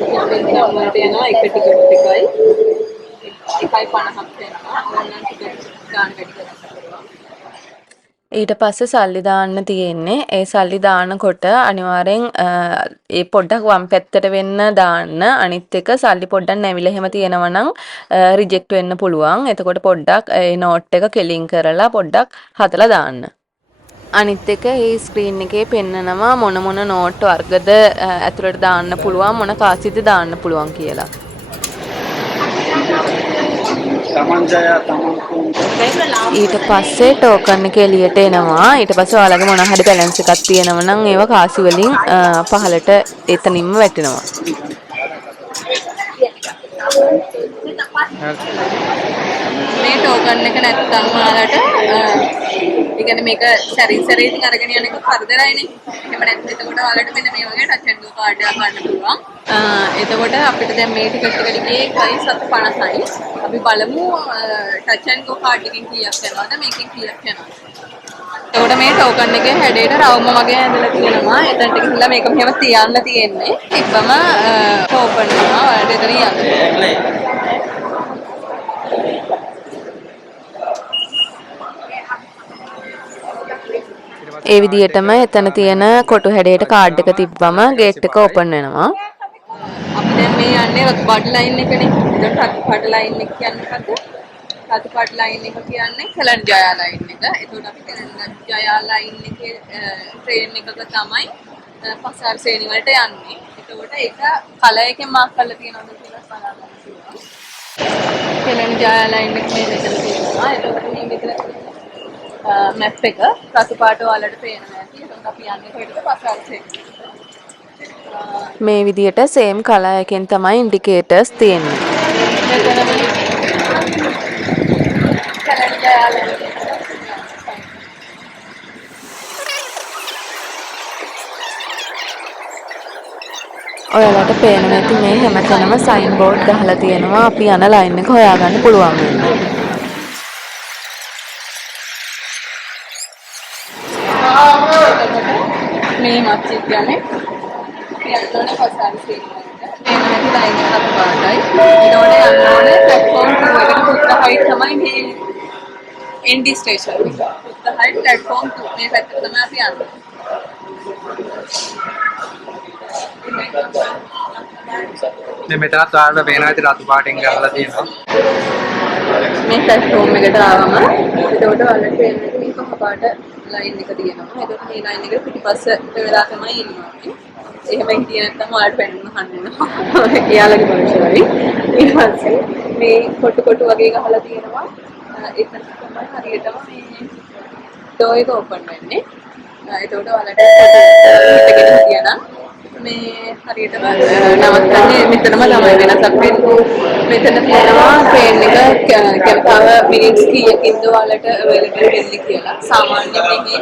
Bukit Bintang වලට යනවා එක ටිකට් එකයි 1.50ක් වෙනවා. ඕනනම් ටිකට් ගන්න වැඩි කරන්න පුළුවන්. ඊට පස්සේ සල්ලි දාන්න තියෙන්නේ. ඒ සල්ලි දානකොට අනිවාර්යෙන් ඒ පොඩ්ඩක් වම් පැත්තට වෙන්න දාන්න. අනිත් එක සල්ලි පොඩ්ඩක් නැවිලා එහෙම තියෙනවා නම් රිජෙක්ට් වෙන්න පුළුවන්. එතකොට පොඩ්ඩක් ඒ නෝට් එක කෙලින් කරලා පොඩ්ඩක් හදලා දාන්න. අනිත් එක ඒ ස්ක්‍රීන් එකේ පෙන්නනවා මොන මොන නෝට් වර්ගද ඇතුළට දාන්න පුළුවන් මොන කාසිද දාන්න පුළුවන් කියලා. ඊට පස්සේ ටෝකන් එක එළියට එනවා. ඊට පස්සේ ඔයාලගේ මොන හරි බැලන්ස් එකක් තියෙනවා නම් ඒව කාසි වලින් පහලට එතනින්ම වැටෙනවා. මේ ටෝකන් එක නැත්තම් ඔයාලට ඒ කියන්නේ මේක සැරින් සැරේ ඉතින් අරගෙන යන එක කරදරයිනේ. එහෙම නැත්නම් එතකොට ඔයාලට මෙන්න මේ වගේ ටච් ඇන්ඩ් ගෝ කාඩ් එකක් ගන්න පුළුවන්. එතකොට අපිට දැන් මේ ටිකට් එකට ගියේ 1.750යි. අපි බලමු ටච් ඇන්ඩ් ගෝ කාඩ් එකෙන් කීයක් යනවද මේකෙන් කීයක් යනවද. එතකොට මේ ටෝකන් එකේ හැඩයට රවුම වගේ ඇඳලා තියෙනවා. එතනට ගිහිල්ලා මේක මෙහෙම තියන්න තියෙන්නේ. ඉක්බම ඕපන් වෙනවා. ඔයාලට එතන යන්න. ඒ විදිහටම එතන තියෙන කොටු හැඩයට කාඩ් එක තිබ්බම ගේට් එක ඕපන් වෙනවා. අපි දැන් මේ යන්නේ රතු පාට ලයින් එකනේ. එතකොට රතු පාට ලයින් එක කියන්නේ මොකද්ද? රතු පාට ලයින් එක කියන්නේ කෙලන්ජයා ලයින් එක. එතකොට අපි කෙලන්ජයා ලයින් එකේ ට්‍රේන් එකක තමයි පසාර සේනි වලට යන්නේ. එතකොට ඒක කලර් එකෙන් මාක් කරලා තියෙනවද කියලා බලන්න පුළුවන්. කෙලන්ජයා ලයින් එක මේ මෙතන තියෙනවා. එතකොට මේ මෙතන මැප් එක රතු පාට වලට පේනවා ඇති. එතකොට අපි යන්නේ කොහෙටද පසාර සේනි. මේ විදිහට සේම් කලර් එකෙන් තමයි ඉන්ඩිකේටර්ස් තියෙන්නේ. ඔයාලට පේනවා ඇති මේ හැමතැනම සයින් බෝඩ් ගහලා තියෙනවා. අපි යන ලයින් එක හොයාගන්න පුළුවන් වෙනවා. මේ මස්ජිද් යන්නේ යන්නෝනේ පසාර සීනි වලට. මේ නැති ලයින් එක රතු පාටයි. ඊළඟට යන්නෝනේ ප්ලැට්ෆෝම් 2 එකට පුත්ත හයිට් තමයි මේ එන්ඩි ස්ටේෂන් එක. පුත්ත හයිට් ප්ලැට්ෆෝම් 2 මේ පැත්තට තමයි අපි යන්නේ. මේ මෙතනත් ඔයාලට පේනවා ඇති රතු පාටින් ගහලා තියෙනවා. මේ ප්ලැට්ෆෝම් එකට ආවම එතකොට ඔයාලට පේන්නේ මේ කොහ පාට ලයින් එක තියෙනවා. එතකොට මේ ලයින් එක පිටිපස්ස වෙලා තමයි ඉන්නේ. එහෙම හිටියේ නැත්නම් ඔයාලට පෙන්වන්න හම්බෙනවා. එයාලගේ භවිෂ්‍යවයි. ඊට පස්සේ මේ කොටු කොටු වගේ ගහලා තියෙනවා. එතන තමයි හරියටම මේ ඩෝ එක ඕපන් වෙන්නේ. එතකොට ඔයාලට හිටගෙන හිටියනම් මේ හරියටම නවත්තන්නේ මෙතනම තමයි වෙනසක් වෙන්නේ. මෙතන තියෙනවා ට්‍රේන් එක තව මිනිත්ස් කීයකින්ද ඔයාලට අවైలබල් වෙන්නේ කියලා. සාමාන්‍යයෙන් මේකේ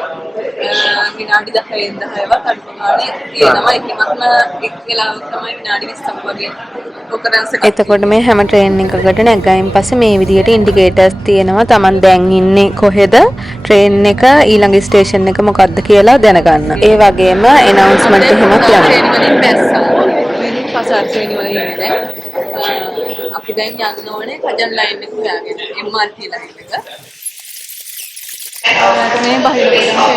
විනාඩි 10න් 10වත් අඩු ගානේ තියෙනවා. එකමත්ම එක් වෙලාවක තමයි විනාඩි 20ක් වගේ ඔකරන්ස් එකක්. එතකොට මේ හැම ට්‍රේන් එකකට නැග්ගයින් පස්සේ මේ විදිහට ඉන්ඩිකේටර්ස් තියෙනවා. Taman දැන් ඉන්නේ කොහෙද? ට්‍රේන් එක ඊළඟ ස්ටේෂන් එක මොකක්ද කියලා දැනගන්න. ඒ වගේම ඇනවුන්ස්මන්ට් එහෙමත් යනවා. වලින් බැස්සා. මේ පසාර ශ්‍රේණි වල ඉන්නේ දැන්. අපි දැන් යන්න ඕනේ කජන් ලයින් එක හොයාගෙන. MRT ලයින් එක. මේ බහිරවයෙන් පේනවා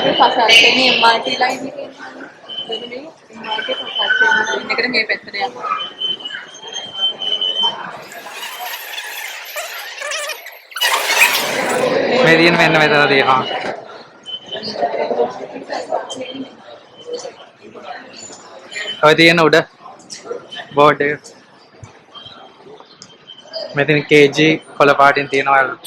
අපි පසාර ශ්‍රේණි MRT ලයින් එකේ ඉන්නේ. මේ මාකට් එකක් එකට මේ පැත්තට යනවා. මේ තියෙන මෙන්න මෙතන තියෙනවා. ඔය තියෙන උඩ බෝඩ් එක. මෙතන KG කොළ පාටින් තියෙනවා. එතකොට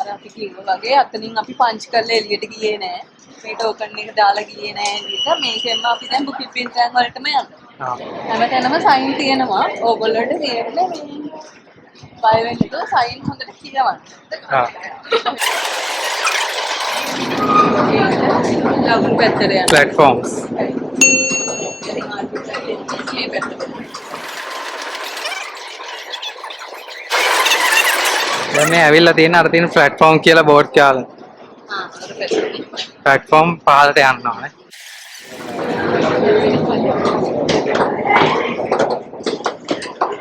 අර අපි කිව්වා වගේ අතනින් අපි පංච් කරලා එළියට ගියේ නෑ. මේ ටෝකන් එක දාලා ගියේ නෑ එළියට. මේකෙන්ම අපි දැන් බුකින් පින්ට්‍රෑන් වලටම යනවා. හැමතැනම සයින් තියෙනවා. ඕගොල්ලන්ට තියෙන්නේ මේ බය වෙන්න තෝ සයින් හොඳට කියවන්න. ලබුණු පැත්තට යනවා. platforms. මේ පැත්තට. දැන් මේ ඇවිල්ලා තියෙන අර තියෙන platform කියලා බෝඩ් කාලා. අර පැත්තට. platform පහළට යන්න ඕනේ.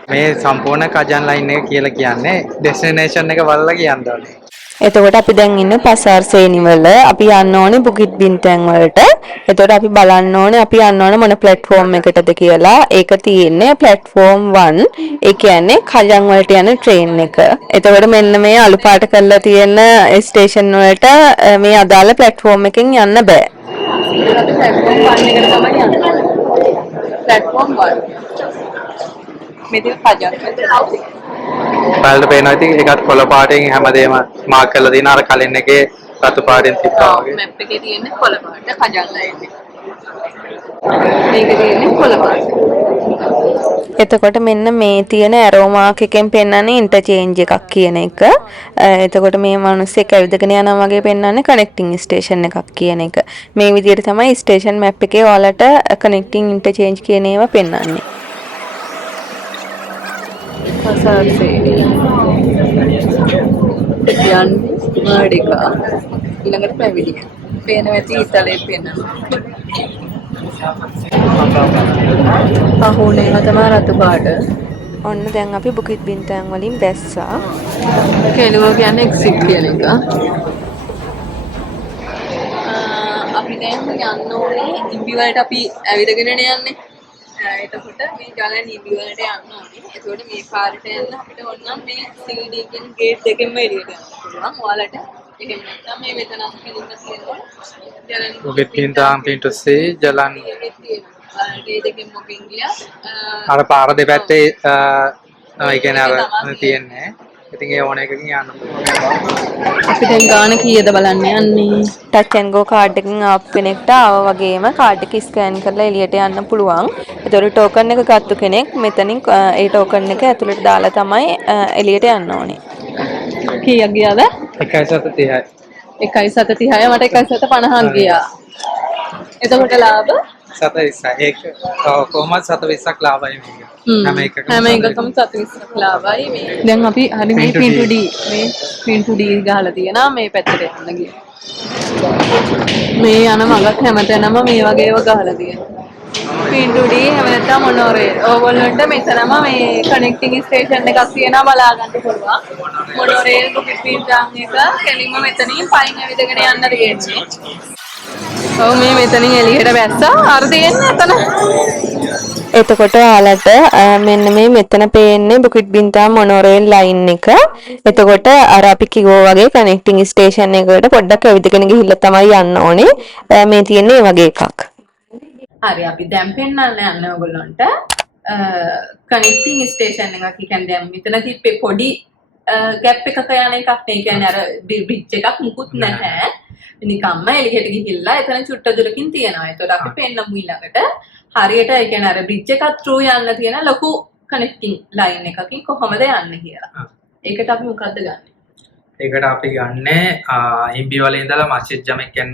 මේ සම්පූර්ණ කජන් ලයින් එක කියලා කියන්නේ ඩෙස්ටිනේෂන් එක වලලා කියන්න ඕනේ. එතකොට අපි දැන් ඉන්නේ පසාර් සේනිවල. අපි යන්න ඕනේ බුකිත් බින්තැන් වලට. එතකොට අපි බලන්න ඕනේ අපි යන්න ඕනේ මොන ප්ලැට්ෆෝම් එකටද කියලා. ඒක තියෙන්නේ ප්ලැට්ෆෝම් 1. ඒ කියන්නේ කජන් වලට යන ට්‍රේන් එක. එතකොට මෙන්න මේ අලු පාට කරලා තියෙන ස්ටේෂන් වලට මේ අදාළ ප්ලැට්ෆෝම් එකෙන් යන්න බෑ. අපි ප්ලැට්ෆෝම් 1 එකට තමයි යන්නේ. ප්ලැට්ෆෝම් 1. මෙතන කජන් බලන්න පේනවා ඉතින් ඒකත් කොළ පාටින් හැමදේම මාක් කරලා තියෙන අර කලින් එකේ රතු පාටින් තිබ්බා වගේ. මැප් එකේ තියෙන්නේ කොළ පාට කජල්ලා එන්නේ. මේකේ තියෙන්නේ කොළ පාට. එතකොට මෙන්න මේ තියෙන ඇරෝ මාක් එකෙන් පෙන්නන්නේ ඉන්ටර්චේන්ජ් එකක් කියන එක. එතකොට මේ මිනිස්සෙක් ඇවිදගෙන යනවා වගේ පෙන්නන්නේ කනෙක්ටිං ස්ටේෂන් එකක් කියන එක. මේ විදිහට තමයි ස්ටේෂන් මැප් එකේ ඔයාලට කනෙක්ටිං ඉන්ටර්චේන්ජ් කියන ඒවා පෙන්නන්නේ. පසාර් සේනිය. යන් මාඩිකා. ඊළඟට පැවිදි. පේන ඇති ඉතලේ පේනවා. අහුනේ තමයි රතු පාට. ඔන්න දැන් අපි බුකිත් බින්තැන් වලින් බැස්සා. කෙළුව කියන්නේ එක්සිට් කියන එක. අපි දැන් යන්න ඕනේ ඉම්බි වලට අපි ඇවිදගෙන යන්නේ. එතකොට මේ ගලන් ඉම්බි වලට යන්න ඕනේ. එතකොට මේ පාරට යන්න අපිට ඕනම් මේ CD කියන ගේට් දෙකෙන්ම එළියට යන්න පුළුවන්. ඔයාලට එහෙම නැත්නම් මේ මෙතන කෙලින්ම තියෙනවා. Bukit Bintang pintu C jalan ඒ දෙකෙන්ම මොකින් ගියා. අර පාර දෙපැත්තේ ඒ කියන්නේ අර තියෙන්නේ. ඉතින් ඒ ඕන එකකින් යන්න පුළුවන්. අපි දැන් ගාන කීයද බලන්න යන්නේ. ටච් ඇන්ඩ් ගෝ කාඩ් එකකින් ආප් කෙනෙක්ට ආව වගේම කාඩ් එක ස්කෑන් කරලා එළියට යන්න පුළුවන්. ඒතකොට ටෝකන් එක ගත්ත කෙනෙක් මෙතනින් ඒ ටෝකන් එක ඇතුළට දාලා තමයි එළියට යන්න ඕනේ. කීයක් ගියාද? 1.30යි. 1.30යි මට 1.50ක් ගියා. එතකොට ලාභ 7.20යි. ඒක කොහොමද 7.20ක් ලාභයි මේක. හැම එකකම 7.20ක් ලාභයි මේ. දැන් අපි හරි මේ පින්ටු D මේ පින්ටු D ගහලා තියෙනවා මේ පැත්තට යන්න ගියා. මේ යන මගක් හැමතැනම මේ වගේ ඒවා ගහලා තියෙනවා. පින්ටු D හැම නැත්නම් මොනෝරේල්. ඕගොල්ලන්ට මෙතනම මේ කනෙක්ටිං ස්ටේෂන් එකක් තියෙනවා බලා ගන්න පුළුවන්. මොනෝරේල් බුකිත් බින්තං එක කෙලින්ම මෙතනින් පයින් ඇවිදගෙන යන්න තියෙන්නේ. ඔව් මේ මෙතනින් එළියට බැස්සා. අර තියෙන්නේ එතන. එතකොට ඔයාලට මෙන්න මේ මෙතන පේන්නේ බුකිත් බින්තං මොනෝරේල් ලයින් එක. එතකොට අර අපි කිව්වා වගේ කනෙක්ටිං ස්ටේෂන් එකකට පොඩ්ඩක් ඇවිදගෙන ගිහිල්ලා තමයි යන්න ඕනේ. මේ තියෙන්නේ මේ වගේ එකක්. හරි අපි දැන් පෙන්නන්න යන්නේ ඔයගොල්ලන්ට කනෙක්ටිං ස්ටේෂන් එකක්. කියන්නේ දැන් මෙතන තිබ්බේ පොඩි ගැප් එකක යන එකක් නේ. කියන්නේ අර බ්‍රිජ් එකක් මුකුත් නැහැ. නිකම්ම එළියට ගිහිල්ලා එතන චුට්ට දුරකින් තියෙනවා. ඒතකොට අපි පෙන්නමු ඊළඟට හරියට ඒ කියන්නේ අර බ්‍රිජ් එකක් ත්‍රූ යන්න තියෙන ලොකු කනෙක්ටිං ලයින් එකකින් කොහොමද යන්නේ කියලා. ඒකට අපි මොකද්ද ගන්නෙ? ඒකට අපි ගන්නේ ඉම්බි වල ඉඳලා මස්ජිද් ජමෙක් යන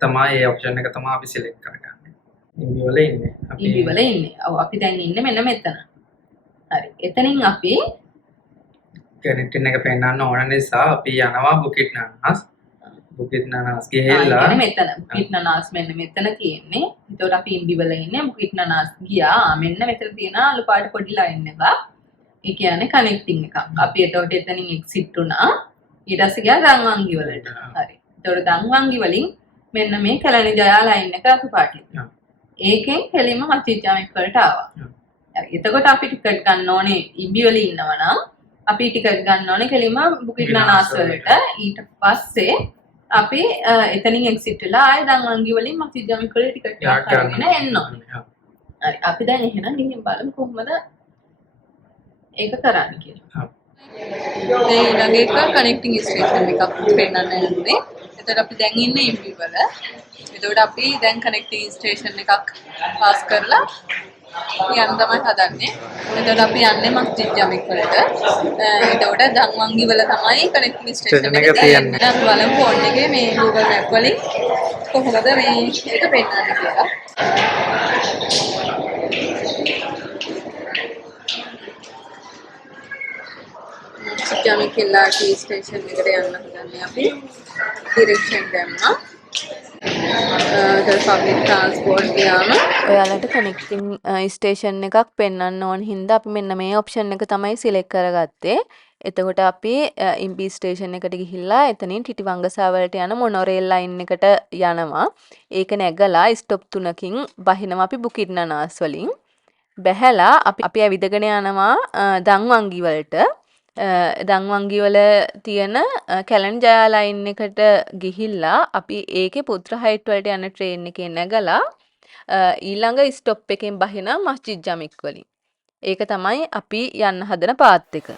තමයි ඒ ඔප්ෂන් එක තමයි අපි සිලෙක්ට් කරගන්නේ. ඉම්බි වල ඉන්නේ. ඉම්බි වල ඉන්නේ. ඔව් අපි දැන් ඉන්නේ මෙන්න මෙතන. හරි. එතනින් අපි කනෙක්ටින් එක පෙන්වන්න ඕන නිසා අපි යනවා බුකිත් නනාස්. බුකිත් නනාස් ගිහිල්ලා මෙතන බුකිත් නනාස් මෙන්න මෙතන තියෙන්නේ. ඒතකොට අපි ඉම්බි වල ඉන්නේ. බුකිත් නනාස් ගියා. මෙන්න මෙතන තියෙන අලු පාට පොඩි ලයින් එකක්. ඒ කියන්නේ කනෙක්ටිං එකක්. අපි එතකොට එතනින් එක්සිට් වුණා. ඊට පස්සේ ගියා ගංවංගි වලට. හරි. ඒතකොට ගංවංගි වලින් මෙන්න මේ කැලණි ජයා ලයින් එක අතු පාටින්. ඒකෙන් කෙලින්ම මස්ජිද් වලට ආවා. හරි. එතකොට අපි ටිකට් ගන්න ඕනේ ඉබ්බි වල ඉන්නවා නම් අපි ටිකට් ගන්න ඕනේ කෙලින්ම බුකිට් නනාස් වලට. ඊට පස්සේ අපි එතනින් එක්සිට් වෙලා ආයෙ දන්වංගි වලින් මස්ජිද් ජාමික් වලට ටිකට් එකක් අරගෙන එන්න ඕනේ. හරි. අපි දැන් එහෙනම් ගිහින් බලමු කොහොමද ඒක කරන්නේ කියලා. මේ ළඟ එක කනෙක්ටිං ස්ටේෂන් එකක් පෙන්නන්න යන්නේ. එතකොට අපි දැන් ඉන්නේ ඉම්බි වල. එතකොට අපි දැන් කනෙක්ටිං ස්ටේෂන් එකක් පාස් කරලා යන්න තමයි හදන්නේ. එතකොට අපි යන්නේ මස්ජිද් ජාමික් වලට. එතකොට දන්වංගි වල තමයි කනෙක්ටිං ස්ටේෂන් එක තියෙන්නේ. අපි බලමු ෆෝන් එකේ මේ Google Map වලින් කොහොමද මේ එක පෙන්නන්නේ කියලා. ජාමික් LRT ස්ටේෂන් එකට යන්න හදන්නේ අපි. ඩිරෙක්ෂන් දැම්මා. පබ්ලික් ට්‍රාන්ස්පෝර්ට් ගියාම ඔයාලට කනෙක්ටිං ස්ටේෂන් එකක් පෙන්වන්න ඕන හින්දා අපි මෙන්න මේ ඔප්ෂන් එක තමයි සිලෙක්ට් කරගත්තේ. එතකොට අපි ඉම්බි ස්ටේෂන් එකට ගිහිල්ලා එතනින් ටිටිවංගසා වලට යන මොනෝරේල් ලයින් එකට යනවා. ඒක නැගලා ස්ටොප් 3කින් බහිනවා අපි බුකිට් නනාස් වලින්. බැහැලා අපි ඇවිදගෙන යනවා දන්වංගි වලට. දන්වංගි වල තියෙන කැලණි ජයා ලයින් එකට ගිහිල්ලා අපි ඒකේ පුත්‍ර හයිට් වලට යන ට්‍රේන් එකේ නැගලා ඊළඟ ස්ටොප් එකෙන් බහින මස්ජිද් ජාමික් වලින්. ඒක තමයි අපි යන්න හදන පාත් එක.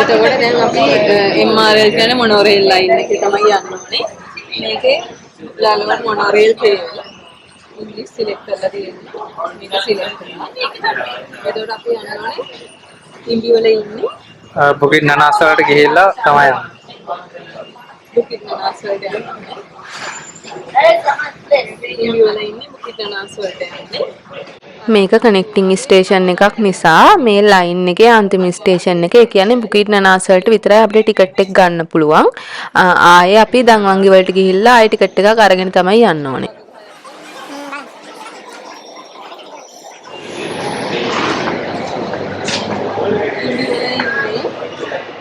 එතකොට දැන් අපි MRL කියන මොනෝරේල් ලයින් එකේ තමයි යන්න ඕනේ. මේකේ ලාලවර මොනෝරේල් ට්‍රේන් ඉංග්‍රීසි සිලෙක්ට් කරලා තියෙනවා. මේක සිලෙක්ට් කරනවා. එතකොට අපි යන්න ඕනේ ඉම්බි වල ඉන්නේ. බුකිට් නනාස් වලට ගිහිල්ලා තමයි යන්නේ. බුකිට් නනාස් වලට යන්නේ. ඉම්බි වල ඉන්නේ බුකිට් නනාස් වලට යන්නේ. මේක කනෙක්ටිං ස්ටේෂන් එකක් නිසා මේ ලයින් එකේ අන්තිම ස්ටේෂන් එක, ඒ කියන්නේ බුකිට් නනාස් වලට විතරයි අපිට ටිකට් එක ගන්න පුළුවන්. ආයේ අපි දන්වංගි වලට ගිහිල්ලා ආයේ ටිකට් එකක් අරගෙන තමයි යන්න ඕනේ.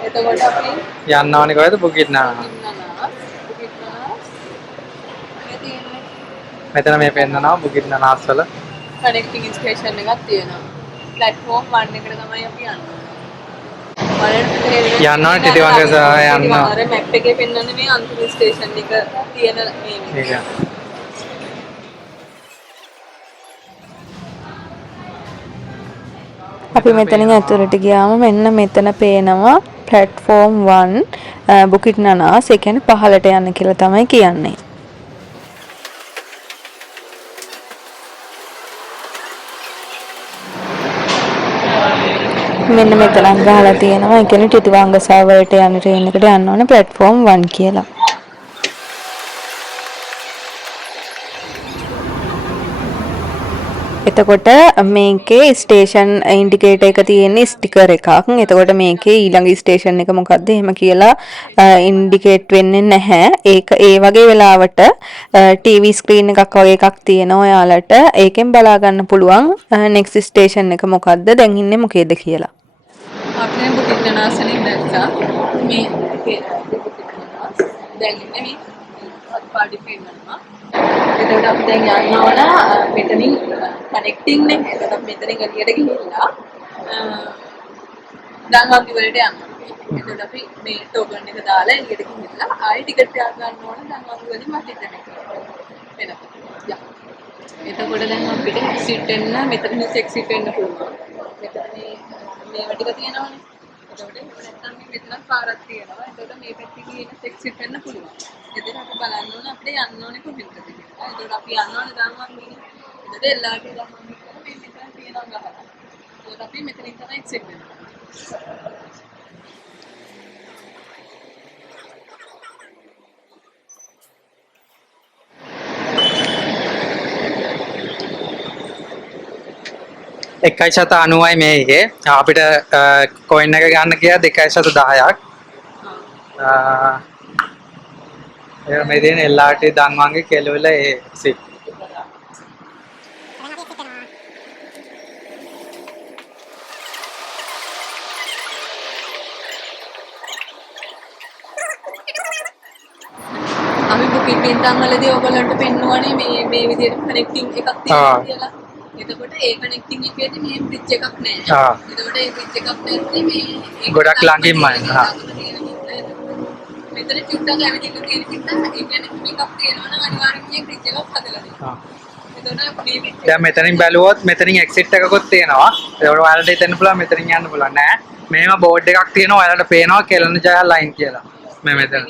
එතකොට අපි යන්න ඕනේ කොහෙද? බුකිට් නනාස්. මෙතන මේ පෙන්නනවා බුකිට් නනාස් වල කනෙක්ටිං ස්ටේෂන් එකක් තියෙනවා. ප්ලැට්ෆෝම් 1 එකට තමයි අපි යන්නේ. යන්න ඕනේ ටිටිවංගසා යන්න. අර මැප් එකේ පෙන්නන්නේ මේ අන්තිම ස්ටේෂන් එක තියෙන මේ. ඒක. අපි මෙතනින් ඇතුළට ගියාම මෙන්න මෙතන පේනවා platform 1 බුකිට් නනාස්. ඒ කියන්නේ පහළට යන්න කියලා තමයි කියන්නේ. මෙන්න මෙතන ගහලා තියෙනවා. ඒ කියන්නේ ටිටිවංගසා වලට යන ට්‍රේන් එකට යන්න ඕනේ platform 1 කියලා. එතකොට මේකේ ස්ටේෂන් ඉන්ඩිකේටර් එක තියෙන්නේ ස්ටිකර් එකක්. එතකොට මේකේ ඊළඟ ස්ටේෂන් එක මොකක්ද එහෙම කියලා ඉන්ඩිකේට් වෙන්නේ නැහැ. ඒක ඒ වගේ වෙලාවට ටීවී ස්ක්‍රීන් එකක් වගේ එකක් තියෙනවා ඔයාලට. ඒකෙන් බලා ගන්න පුළුවන් නෙක්ස්ට් ස්ටේෂන් එක මොකක්ද, දැන් ඉන්නේ මොකේද කියලා. අපි බුකිට් නනාස් වලින් දැක්කා මේ දැන් ඉන්නේ මේ පාටි පෙන්නනවා. එතකොට අපි දැන් යන්න ඕන මෙතනින් කනෙක්ටිං නේ. එතකොට අපි මෙතනින් එළියට ගිහිල්ලා දන්වංගි වලට යන්න. එතකොට අපි මේ ටෝකන් එක දාලා එළියට ගිහිල්ලා ආයෙ ටිකට් එකක් ගන්න ඕන දන්වංගි වලින් මස්ජිද් ජාමික් වෙනවා. එතකොට දැන් අපිට එක්සිට් වෙන්න මෙතනින් එක්සිට් වෙන්න පුළුවන්. මෙතන මේව ටික තියෙනවනේ. එතකොට නැත්තම් මෙතන පාරක් තියෙනවා. එතකොට මේ පැත්තේ ගිහින් එක්සිට් වෙන්න පුළුවන්. එතන අපි බලන්න ඕන අපිට යන්න ඕනේ කොහෙන්ද කියලා. එතකොට අපි යන්න ඕනේ දන්වංගි. එතකොට LRT දන්වංගි කියලා මේ මෙතන තියෙනවා ගහලා. එතකොට අපි මෙතනින් තමයි එක්සිට් වෙන්නේ. එකයි ශත 90යි මේකේ. අපිට කොයින් එක ගන්න කියලා 2.10ක්. මේ තියෙන LRT දන්වංගේ කෙළවල ඒ සිත්. බින්තන් වලදී ඔයගොල්ලන්ට පෙන්වන්නේ මේ විදිහට කනෙක්ටිං එකක් තියෙනවා කියලා. එතකොට ඒ කනෙක්ටිං එකේදී මේ බ්‍රිජ් එකක් නැහැ. එතකොට ඒ බ්‍රිජ් එකක් නැත්නම් මේ ගොඩක් ළඟින්මයි. මෙතන චුට්ටක් ඇවිදින්න තියෙන නිසා ඒ කියන්නේ මේකක් තියෙනවා නම් අනිවාර්යයෙන්ම මේ බ්‍රිජ් එකක් හදලා දෙනවා. දැන් මෙතනින් බැලුවොත් මෙතනින් එක්සිට් එකකුත් තියෙනවා. ඒකට ඔයාලට හිතෙන්න පුළුවන් මෙතනින් යන්න පුළුවන් නෑ. මෙහෙම බෝඩ් එකක් තියෙනවා ඔයාලට පේනවා කෙලන ජය ලයින් කියලා. මේ මෙතන.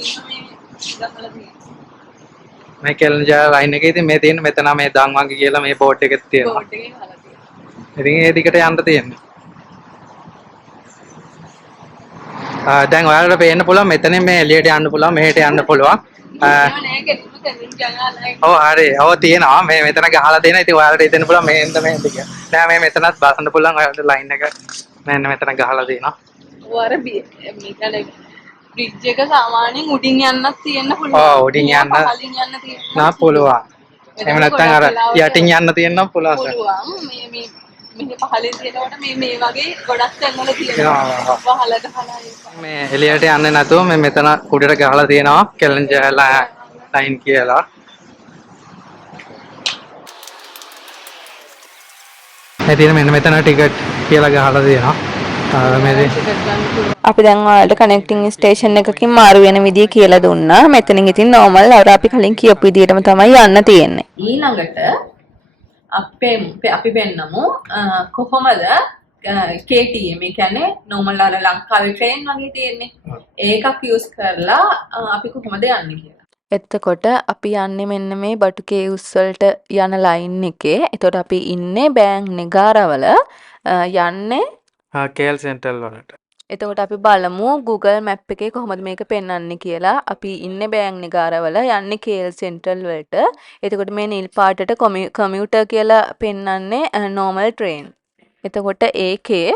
මේ කෙලන ජය ලයින් එකේ ඉතින් මේ තියෙන මෙතන මේ දන්වංගි කියලා මේ බෝඩ් එකෙත් තියෙනවා. බෝඩ් එකේ ගහලා තියෙනවා. ඉතින් ඒ දිගට යන්න තියෙන්නේ. දැන් ඔයාලට පේන්න පුළුවන් මෙතනින් මේ එළියට යන්න පුළුවන් මෙහෙට යන්න පුළුවන්. ඔව් හරි. ඔව් තියෙනවා. මේ මෙතන ගහලා තියෙනවා. ඉතින් ඔයාලට හිතෙන්න පුළුවන් මෙහෙන්ද මෙහෙන්ද කියලා. නෑ මේ මෙතනත් බලන්න පුළුවන් ඔයාලට ලයින් එක මෙන්න මෙතන ගහලා තියෙනවා. ඔය අර මේ කියන්නේ බ්‍රිජ් එක සාමාන්‍යයෙන් උඩින් යන්නත් තියෙන්න පුළුවන්. ඔව් උඩින් යන්න පහලින් යන්න තියෙන්න නා පුළුවන්. එහෙම නැත්නම් අර යටින් යන්න තියෙනවා පුළුවන්. මේ පහලින් තියෙනකොට මේ වගේ ගොඩක් තැන්වල තියෙනවා. වහලට හලා මේ එළියට යන්නේ නැතුව මේ මෙතන උඩට ගහලා තියෙනවා කෙලෙන්ජර් ලයින් කියලා. මේ තියෙන මෙන්න මෙතන ටිකට් කියලා ගහලා තියෙනවා. අපි දැන් ඔයාලට කනෙක්ටිං ස්ටේෂන් එකකින් මාරු වෙන විදිය කියලා දුන්නා. මෙතනින් ඉතින් නෝමල් අර අපි කලින් කියපු විදියටම තමයි යන්න තියෙන්නේ. ඊළඟට අපි වෙන්නමු කොහොමද KTM ඒ කියන්නේ නෝමල් අර ලංකාවේ ට්‍රේන් වගේ තියෙන්නේ. ඒකක් යූස් කරලා අපි කොහොමද යන්නේ කියලා. එතකොට අපි යන්නේ මෙන්න මේ බටු කේව්ස් වලට යන ලයින් එකේ. එතකොට අපි ඉන්නේ බෑන් නෙගාරවල යන්නේ KL සෙන්ට්‍රල් වලට. එතකොට අපි බලමු Google Map එකේ කොහොමද මේක පෙන්වන්නේ කියලා. අපි ඉන්නේ බෑන් නෙගාරවල යන්නේ KL සෙන්ට්‍රල් වලට. එතකොට මේ නිල් පාටට කමියුටර් කියලා පෙන්වන්නේ normal train. එතකොට ඒකේ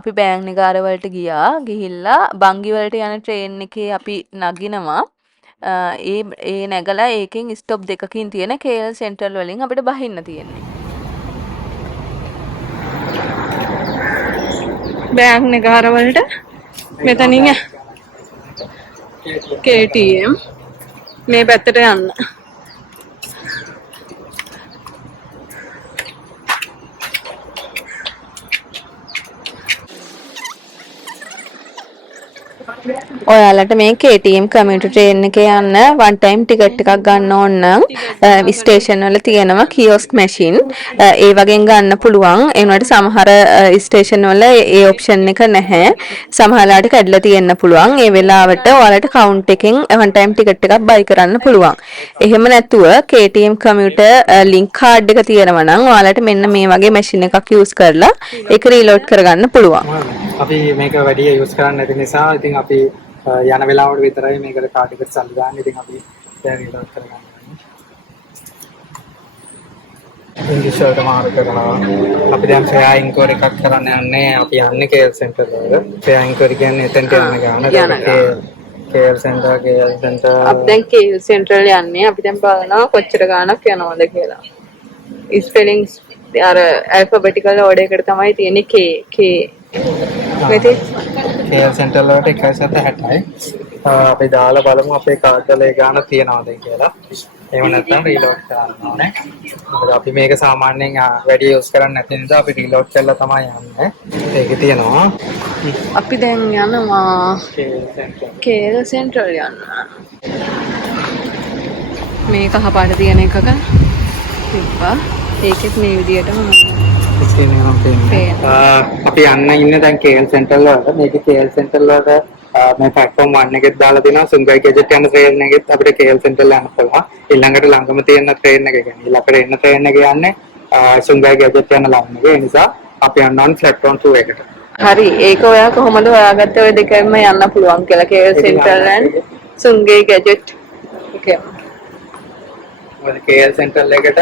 අපි බෑන් නෙගාර වලට ගියා. ගිහිල්ලා බංගි වලට යන train එකේ අපි නගිනවා. ඒ නැගලා ඒකෙන් ස්ටොප් දෙකකින් තියෙන KL සෙන්ට්‍රල් වලින් අපිට බහින්න තියෙන්නේ. බෑන් නෙගාර වලට මෙතනින් KTM මේ පැත්තට යන්න. ඔයාලට මේ KTM කමියුටර් ට්‍රේන් එකේ යන්න වන් ටයිම් ටිකට් එකක් ගන්න ඕන නම් ස්ටේෂන් වල තියෙනවා කියොස්ක් මැෂින්. ඒ වගේන් ගන්න පුළුවන්. ඒ වුණාට සමහර ස්ටේෂන් වල ඒ ඔප්ෂන් එක නැහැ. සමහරලාට කැඩලා තියෙන්න පුළුවන්. ඒ වෙලාවට ඔයාලට කවුන්ට් එකෙන් වන් ටයිම් ටිකට් එකක් බයි කරන්න පුළුවන්. එහෙම නැතුව KTM කමියුටර් ලින්ක් කාඩ් එක තියෙනවා නම් ඔයාලට මෙන්න මේ වගේ මැෂින් එකක් යූස් කරලා ඒක රීලෝඩ් කරගන්න පුළුවන්. අපි මේක වැඩි යූස් කරන්නේ නැති නිසා ඉතින් අපි යන වෙලාවට විතරයි මේකට කාඩ් එකට සල්ලි දාන්නේ. ඉතින් අපි දැන් රීලෝඩ් කරගන්නවා. ඉංග්‍රීසි වලට මාරු කරනවා. අපි දැන් ෆෙයා ඉන්කෝර් එකක් කරන්න යන්නේ. අපි යන්නේ KL සෙන්ටර් වල. ෆෙයා ඉන්කෝර් කියන්නේ එතනට යන ගාන. KL සෙන්ටර් අපි දැන් KL සෙන්ටර් යන්නේ. අපි දැන් බලනවා කොච්චර ගාණක් යනවද කියලා. ස්පෙලිංස් අර ඇල්ෆබෙටිකල් ඕඩර් එකට තමයි තියෙන්නේ K මෙතේ KL සෙන්ටර් වලට 160යි. අපි දාලා බලමු අපේ කාඩ් වල ඒ ගාණ තියනවද කියලා. එහෙම නැත්නම් රීලෝඩ් කරන්න ඕනේ. මොකද අපි මේක සාමාන්‍යයෙන් වැඩි යූස් කරන්නේ නැති නිසා අපි රීලෝඩ් කරලා තමයි යන්නේ. ඒකේ තියෙනවා. අපි දැන් යනවා KL සෙන්ටර් යන්න. මේ කහපාට තියෙන එකක තිබ්බා. ඒකෙත් මේ විදියටම අපි යන්න ඉන්නේ දැන් KL සෙන්ටර් වල. මේක KL සෙන්ටර් වල මේ platform 1 එකෙත් දාලා දෙනවා. සුන්ගයි ගැජට් යන train එකෙත් අපිට KL සෙන්ටර් යන්න පුළුවන්. ඊළඟට ළඟම තියෙන train එක කියන්නේ ඊළඟට එන්න train එක යන්නේ සුන්ගයි ගැජට් යන ළඟම. ඒ නිසා අපි යන්න ඕන platform 2 එකට. හරි. ඒක ඔයා කොහොමද හොයාගත්තේ? ඔය දෙකම යන්න පුළුවන් කියලා KL සෙන්ටර් and සුන්ගයි ගැජට්. ඕකේ. ඔය KL සෙන්ටර් එකට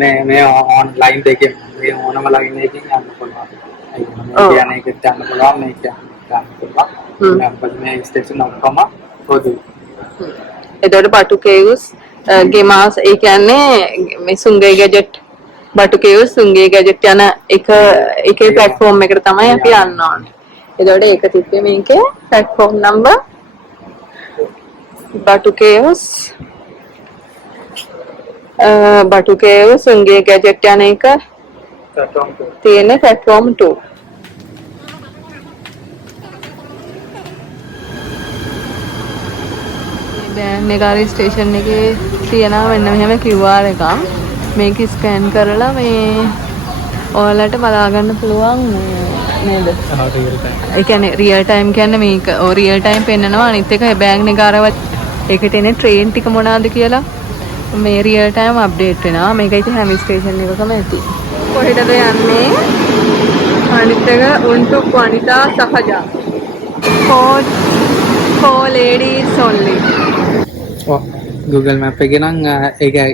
මේ ඔන්ලයින් දෙකෙන් මේ ඕනම ලයින් එකකින් යන්න පුළුවන්. ඒ කියන්නේ ඒකත් යන්න පුළුවන් මේක යන්න පුළුවන්. මේ ස්ටේෂන් ඔක්කොම පොදු. එතකොට බටු කේව්ස් ගෙමාස් ඒ කියන්නේ මේ සුන්ගයි ගැජට් බටු කේව්ස් සුන්ගයි ගැජට් යන එකේ platform එකට තමයි අපි යන්න ඕනේ. එතකොට ඒක තිබ්බේ මේකේ platform number බටු කේව්ස් බටුකේව සුන්ගේ ගැජට් යන එක තියෙන platform 2. දැන් නෙගාරි ස්ටේෂන් එකේ තියෙනවා මෙන්න මෙහෙම QR එකක්. මේක ස්කෑන් කරලා මේ ඔයාලට බලා ගන්න පුළුවන් නේද? ඒ කියන්නේ රියල් ටයිම් කියන්නේ මේක රියල් ටයිම් පෙන්නනවා. අනිත් එක බෑග් නෙගාරවත් ඒකට එන ට්‍රේන් ටික මොනවාද කියලා මේ රියල් ටයිම් අප්ඩේට් වෙනවා. මේක ඉතින් හැම ස්ටේෂන් එකකම ඇති. කොහෙටද යන්නේ? අනිත් එක උන්ටු වනිතා සහජා. for ladies only. Google Map එකේ නම් ඒකයි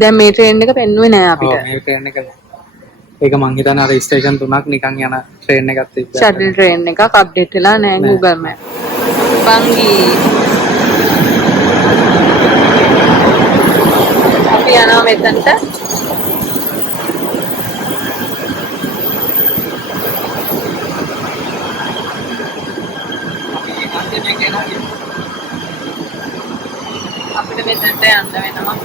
දැන් මේ ට්‍රේන් එක පෙන්වුවේ නෑ අපිට. මේ ට්‍රේන් එක ඒක මං හිතන්නේ අර ස්ටේෂන් තුනක් නිකන් යන ට්‍රේන් එකක් තිබ්බා. ෂටල් ට්‍රේන් එකක් අප්ඩේට් වෙලා නෑ Google Map. බංගි. අපි යනවා මෙතනට. අපිට මෙතනට යන්න වෙනවා.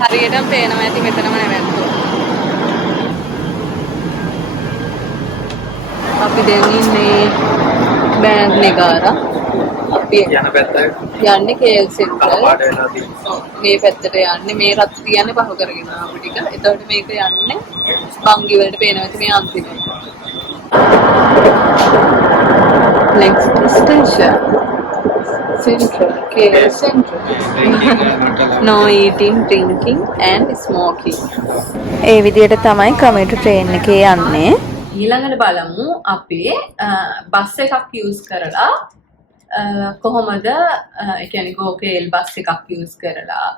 හරියටම පේනවා ඇති මෙතනම නැවැත්තුවා. අපි දැන් ඉන්නේ බෑග් නෙගාරා. අපි යන පැත්ත යන්නේ KL සෙන්ටර්. පාඩ වෙලා තියෙනවා. මේ පැත්තට යන්නේ මේ රත් තියන්නේ පහ කරගෙන ආපු ටික. එතකොට මේක යන්නේ බංගි වලට පේනවා ඇති මේ අන්තිමේ. Next station. Central, KL Central. No eating, drinking and smoking. ඒ විදිහට තමයි කමියුටර් ට්‍රේන් එකේ යන්නේ. ඊළඟට බලමු අපේ බස් එකක් යූස් කරලා කොහොමද ඒ කියන්නේ GoKL බස් එකක් යූස් කරලා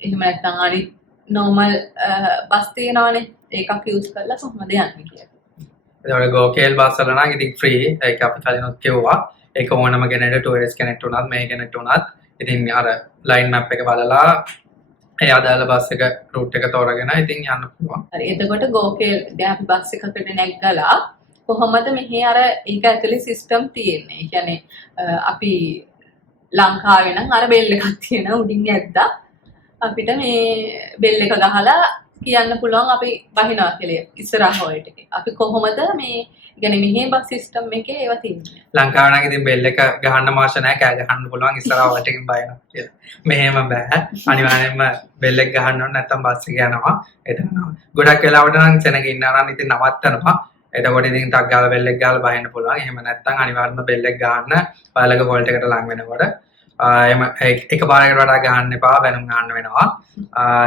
එහෙම නැත්නම් අනිත් normal බස් තියෙනවනේ ඒකක් යූස් කරලා කොහොමද යන්නේ කියලා. ඒකට GoKL බස් වල නම් ඉතින් ෆ්‍රී ඒක අපි කලිනුත් කිව්වා. ඒක ඕනම කෙනෙක්ට ටුවරිස්ට් කෙනෙක්ට උනත් මේ කෙනෙක්ට උනත් ඉතින් අර ලයින් මැප් එක බලලා ඒ අදාළ බස් එක රූට් එක තෝරගෙන ඉතින් යන්න පුළුවන්. හරි එතකොට GoKL දැන් අපි බස් එකකට නැග්ගලා කොහොමද මෙහි අර ඒක ඇතුලේ සිස්ටම් තියෙන්නේ. ඒ කියන්නේ අපි ලංකාවේ නම් අර බෙල් එකක් තියෙනවා උඩින් ඇද්දා අපිට මේ බෙල් එක ගහලා කියන්න පුළුවන් අපි වහිනවා කියලා ඉස්සරහ හොල්ට් එකේ. අපි කොහොමද මේ කියන්නේ මෙහි බස් සිස්ටම් එකේ ඒවා තියෙන්නේ. ලංකාවේ නම් ඉතින් බෙල් එක ගහන්න මාෂ නැහැ කෑ ගහන්න පුළුවන් ඉස්සරහ හොල්ට් එකෙන් බයනවා කියලා. මෙහෙම බෑ. අනිවාර්යයෙන්ම බෙල් එක ගහන්න ඕන නැත්නම් බස් එක යනවා. එතන ගොඩක් වෙලාවට නම් සෙනග ඉන්නවා නම් ඉතින් නවත්තනවා. එතකොට ඉතින් ටක් ගාලා බෙල් එක ගාලා බහින්න පුළුවන්. එහෙම නැත්නම් අනිවාර්යයෙන්ම බෙල් එක ගහන්න ඔයාලගේ හෝල්ට් එකට ලං වෙනකොට එම එකපාරකට වඩා ගහන්න එපා බැනුම් ගන්න වෙනවා.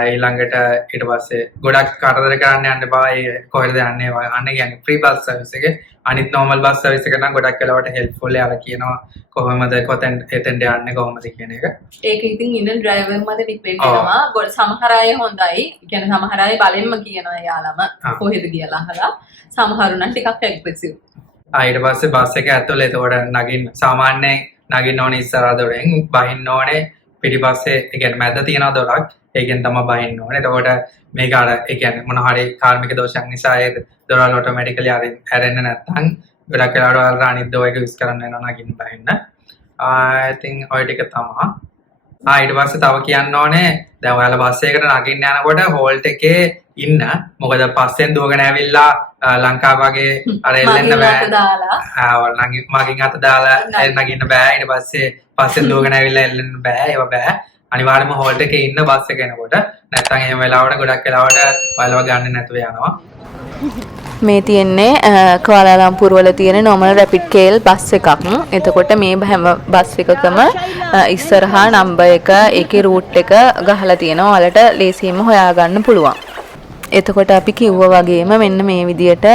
ඊළඟට ඊට පස්සේ ගොඩක් කරදර කරන්න යන්න එපා. ඒ කොහෙද යන්නේ අන්න කියන්නේ ෆ්‍රී බස් සර්විස් එකේ. අනිත් normal බස් සර්විස් එක නම් ගොඩක් වෙලාවට හෙල්ප්ෆුල් යාලා කියනවා කොහොමද කොතෙන් එතෙන්ට යන්නේ කොහොමද කියන එක. ඒක ඉතින් ඉන්න ඩ්‍රයිවර් මත ඩිපෙන්ඩ් වෙනවා. සමහර අය හොඳයි. කියන්නේ සමහර අය බලෙන්ම කියනවා යාළම කොහෙද කියලා අහලා. සමහරු නම් ටිකක් ඇග්‍රෙසිව්. ඊට පස්සේ බස් එක ඇතුළේ එතකොට නගින්න සාමාන්‍යයෙන් නගින්න ඕනේ ඉස්සරහ දොරෙන් බහින්න ඕනේ පිටිපස්සේ ඒ කියන්නේ මැද තියෙන දොරක් ඒකෙන් තමයි බහින්න ඕනේ. එතකොට මේක අර ඒ කියන්නේ මොන හරි කාර්මික දෝෂයක් නිසා ඒ දොරවල් ඔටෝමැටිකලි ඇරෙන්නේ නැත්නම් ගොඩක් වෙලාවට අනිත් දොර එක යූස් කරන්න වෙනවා නගින්න බහින්න. I think ඔය ටික තමයි. ඊට පස්සේ තව කියන්න ඕනේ දැන් ඔයාලා බස් එකකට නගින්න යනකොට හෝල්ට් එකේ ඉන්න මොකද පස්සෙන් දුවගෙන ඇවිල්ලා ලංකාව වගේ අර එල්ලෙන්න බෑ. මගින් අත දාලා නගින්න බෑ. ඊට පස්සේ පස්සෙන් දුවගෙන ඇවිල්ලා එල්ලෙන්න බෑ. ඒව බෑ. අනිවාර්යයෙන්ම හෝල්ට් එකේ ඉන්න බස් එක එනකොට නැත්නම් එහෙම වෙලාවට ගොඩක් වෙලාවට ඔයාලව ගන්න නැතුව යනවා. මේ තියෙන්නේ කුවාලාලම්පුර වල තියෙන normal rapid KL බස් එකක්. එතකොට මේ හැම බස් එකකම ඉස්සරහා නම්බර් එක ඒකේ රූට් එක ගහලා තියෙනවා. ඔයාලට ලේසියෙන්ම හොයාගන්න පුළුවන්. එතකොට අපි කිව්වා වගේම මෙන්න මේ විදියට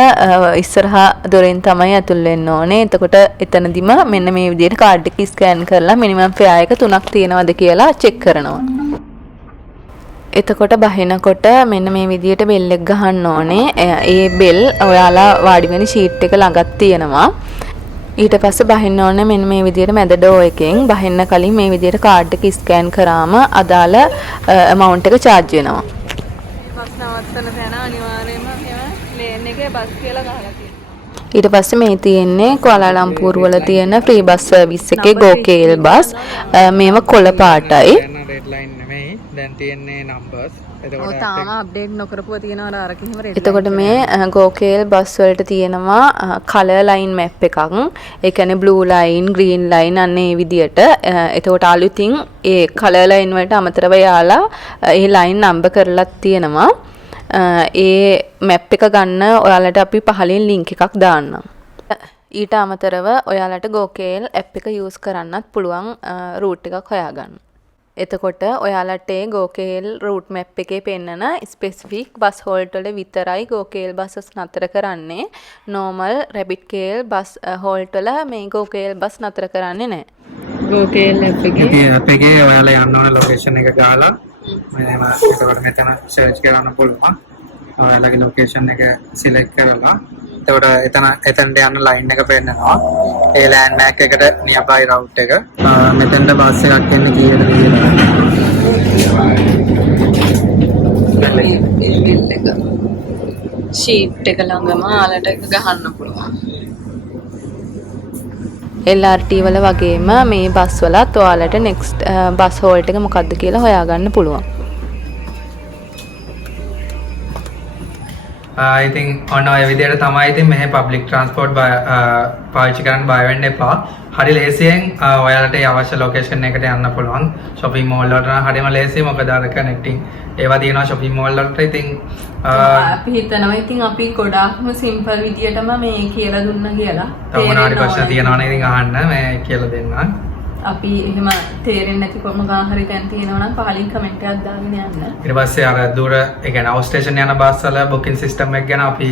ඉස්සරහා දොරෙන් තමයි ඇතුල් වෙන්න ඕනේ. එතකොට එතනදිම මෙන්න මේ විදියට කාඩ් එක ස්කෑන් කරලා මිනිමම් ෆෙයා එක 3ක් තියෙනවද කියලා චෙක් කරනවා. එතකොට බහිනකොට මෙන්න මේ විදියට බෙල් එක ගහන්න ඕනේ. ඒ බෙල් ඔයාලා වාඩි වෙන ෂීට් එක ළඟක් තියෙනවා. ඊට පස්සේ බහින්න ඕනේ මෙන්න මේ විදියට මැද ඩෝ එකෙන්. බහින්න කලින් මේ විදියට කාඩ් එක ස්කෑන් කරාම අදාළ amount එක charge වෙනවා. බස් නවත්තන තැන අනිවාර්යයෙන්ම ලේන් එකේ බස් කියලා ගහලා තියෙනවා. ඊට පස්සේ මේ තියෙන්නේ කුවාලාලම්පූර් වල තියෙන ෆ්‍රී බස් සර්විස් එකේ GoKL බස්. මේව කොළ පාටයි. රෙඩ් ලයින් නෙමෙයි. දැන් තියෙන්නේ නම්බර්ස්. ඔය තාම අප්ඩේට් නොකරපුවා තියෙනවා අර කිසිම රෙඩ්. එතකොට මේ GoKL බස් වලට තියෙනවා කලර් ලයින් මැප් එකක්. ඒ කියන්නේ බ්ලූ ලයින්, ග්‍රීන් ලයින් අන්න ඒ විදියට. එතකොට අලුතින් ඒ කලර් ලයින් වලට අමතරව යාලා ඒ ලයින් නම්බර් කරලා තියෙනවා. ඒ මැප් එක ගන්න ඔයාලට අපි පහලින් ලින්ක් එකක් දාන්නම්. ඊට අමතරව ඔයාලට GoKL app එක use කරන්නත් පුළුවන් route එකක් හොයාගන්න. එතකොට ඔයාලට ඒ GoKL route map එකේ පෙන්නන specific bus halt වල විතරයි GoKL buses නතර කරන්නේ. normal rabbit KL bus halt වල මේ GoKL bus නතර කරන්නේ නැහැ. GoKL app එකේ ඉතින් app එකේ ඔයාලා යන්න ඕන location එක ගාලා මෙහෙම ඒකට මෙතන search කරන්න පුළුවන්. ඔයාලගේ location එක select කරලා එතකොට එතනට යන line එක පෙන්නනවා. ඒ landmark එකට nearby route එක. මෙතෙන්ට බස් එකක් එන්නේ කීයද කියලා. ෂීට් එක ළඟම ආලට එක ගහන්න පුළුවන්. LRT වල වගේම මේ බස් වලත් ඔයාලට next bus halt එක මොකක්ද කියලා හොයාගන්න පුළුවන්. ඉතින් ඔන්න ඔය විදිහට තමයි ඉතින් මෙහි public transport පාවිච්චි කරන්න බය වෙන්න එපා. හරි ලේසියෙන් ඔයාලට ඒ අවශ්‍ය location එකට යන්න පුළුවන්. shopping mall වලට නම් හරිම ලේසියි මොකද අර connecting ඒවා තියෙනවා shopping mall වලට. ඉතින් අපි හිතනවා ඉතින් අපි ගොඩාක්ම simple විදියටම මේ කියලා දුන්න කියලා. තව මොනවාරි ප්‍රශ්න තියෙනවා නම් ඉතින් අහන්න මේ කියලා දෙන්නම්. අපි එහෙම තේරෙන්නේ නැති කොම ගාන හරි තැන් තියෙනවා නම් පහලින් කමෙන්ට් එකක් දාගෙන යන්න. ඊට පස්සේ අර දුර ඒ කියන්නේ අවුට් ස්ටේෂන් යන බස් වල booking system එක ගැන අපි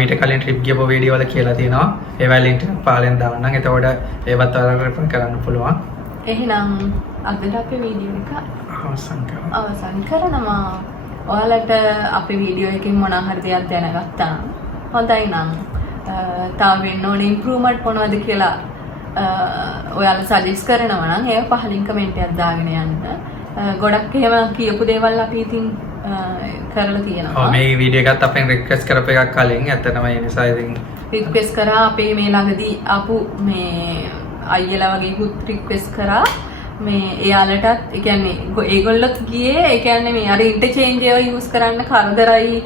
මීට කලින් trip ගියපු වීඩියෝ වල කියලා තියෙනවා. ඒවා link එක පහලින් දාන්නම්. එතකොට ඒවත් ඔයාලා refer කරන්න පුළුවන්. එහෙනම් අදට අපේ වීඩියෝ එක අවසන් කරනවා. ඔයාලට අපේ වීඩියෝ එකකින් මොනවා හරි දෙයක් දැනගත්තා නම් හොඳයි නම් තව වෙන්න ඕනේ improvement මොනවද කියලා ඔයාලා සජෙස්ට් කරනවා නම් ඒක පහලින් කමෙන්ට් එකක් දාගෙන යන්න. ගොඩක් එහෙම කියපු දේවල් අපි ඉතින් කරලා තියෙනවා. ඔව් මේ වීඩියෝ එකත් අපෙන් රික්වෙස්ට් කරපු එකක් කලින්. ඇත්තටම ඒ නිසා ඉතින් රික්වෙස්ට් කරා අපේ මේ ළඟදී ආපු මේ අයියලා වගේ රික්වෙස්ට් කරා මේ එයාලටත් ඒ කියන්නේ ඒගොල්ලොත් ගියේ ඒ කියන්නේ මේ අර ඉන්ටර්චේන්ජ් ඒවා යූස් කරන්න කරදරයි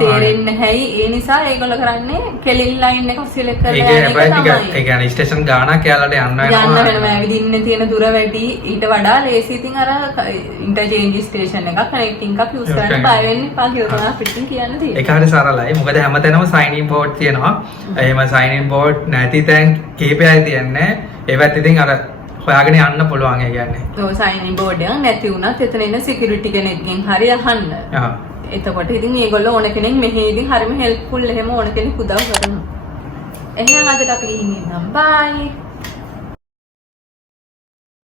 තේරෙන්නේ නැහැයි ඒ නිසා ඒගොල්ලෝ කරන්නේ කෙලින් ලයින් එක සිලෙක්ට් කරලා යන එක තමයි. ඒ කියන්නේ ස්ටේෂන් ගානක් එයාලට යන්න වෙනවා. ඇවිදින්න තියෙන දුර වැඩි ඊට වඩා ලේසි. ඉතින් අර ඉන්ටර්චේන්ජ් ස්ටේෂන් එකක් කනෙක්ටිං එකක් යූස් කරන්න බය වෙන්න එපා කියලා තමයි අපිට කියන්න තියෙන්නේ. ඒක හරි සරලයි. මොකද හැමතැනම sign in board තියෙනවා. එහෙම sign in board නැති තැන් කීපයයි තියන්නේ. ඒවත් ඉතින් අර හොයාගෙන යන්න පුළුවන් ඒ කියන්නේ. ඔව් sign in board එක නැති වුණත් එතන ඉන්න security කෙනෙක්ගෙන් හරි අහන්න. එතකොට ඉතින් මේගොල්ලෝ ඕන කෙනෙක් මෙහි ඉතින් හරිම helpful එහෙම ඕන කෙනෙක් උදව් කරනවා. එහෙනම් අදට අපි ගිහින් ඉන්නම්. bye.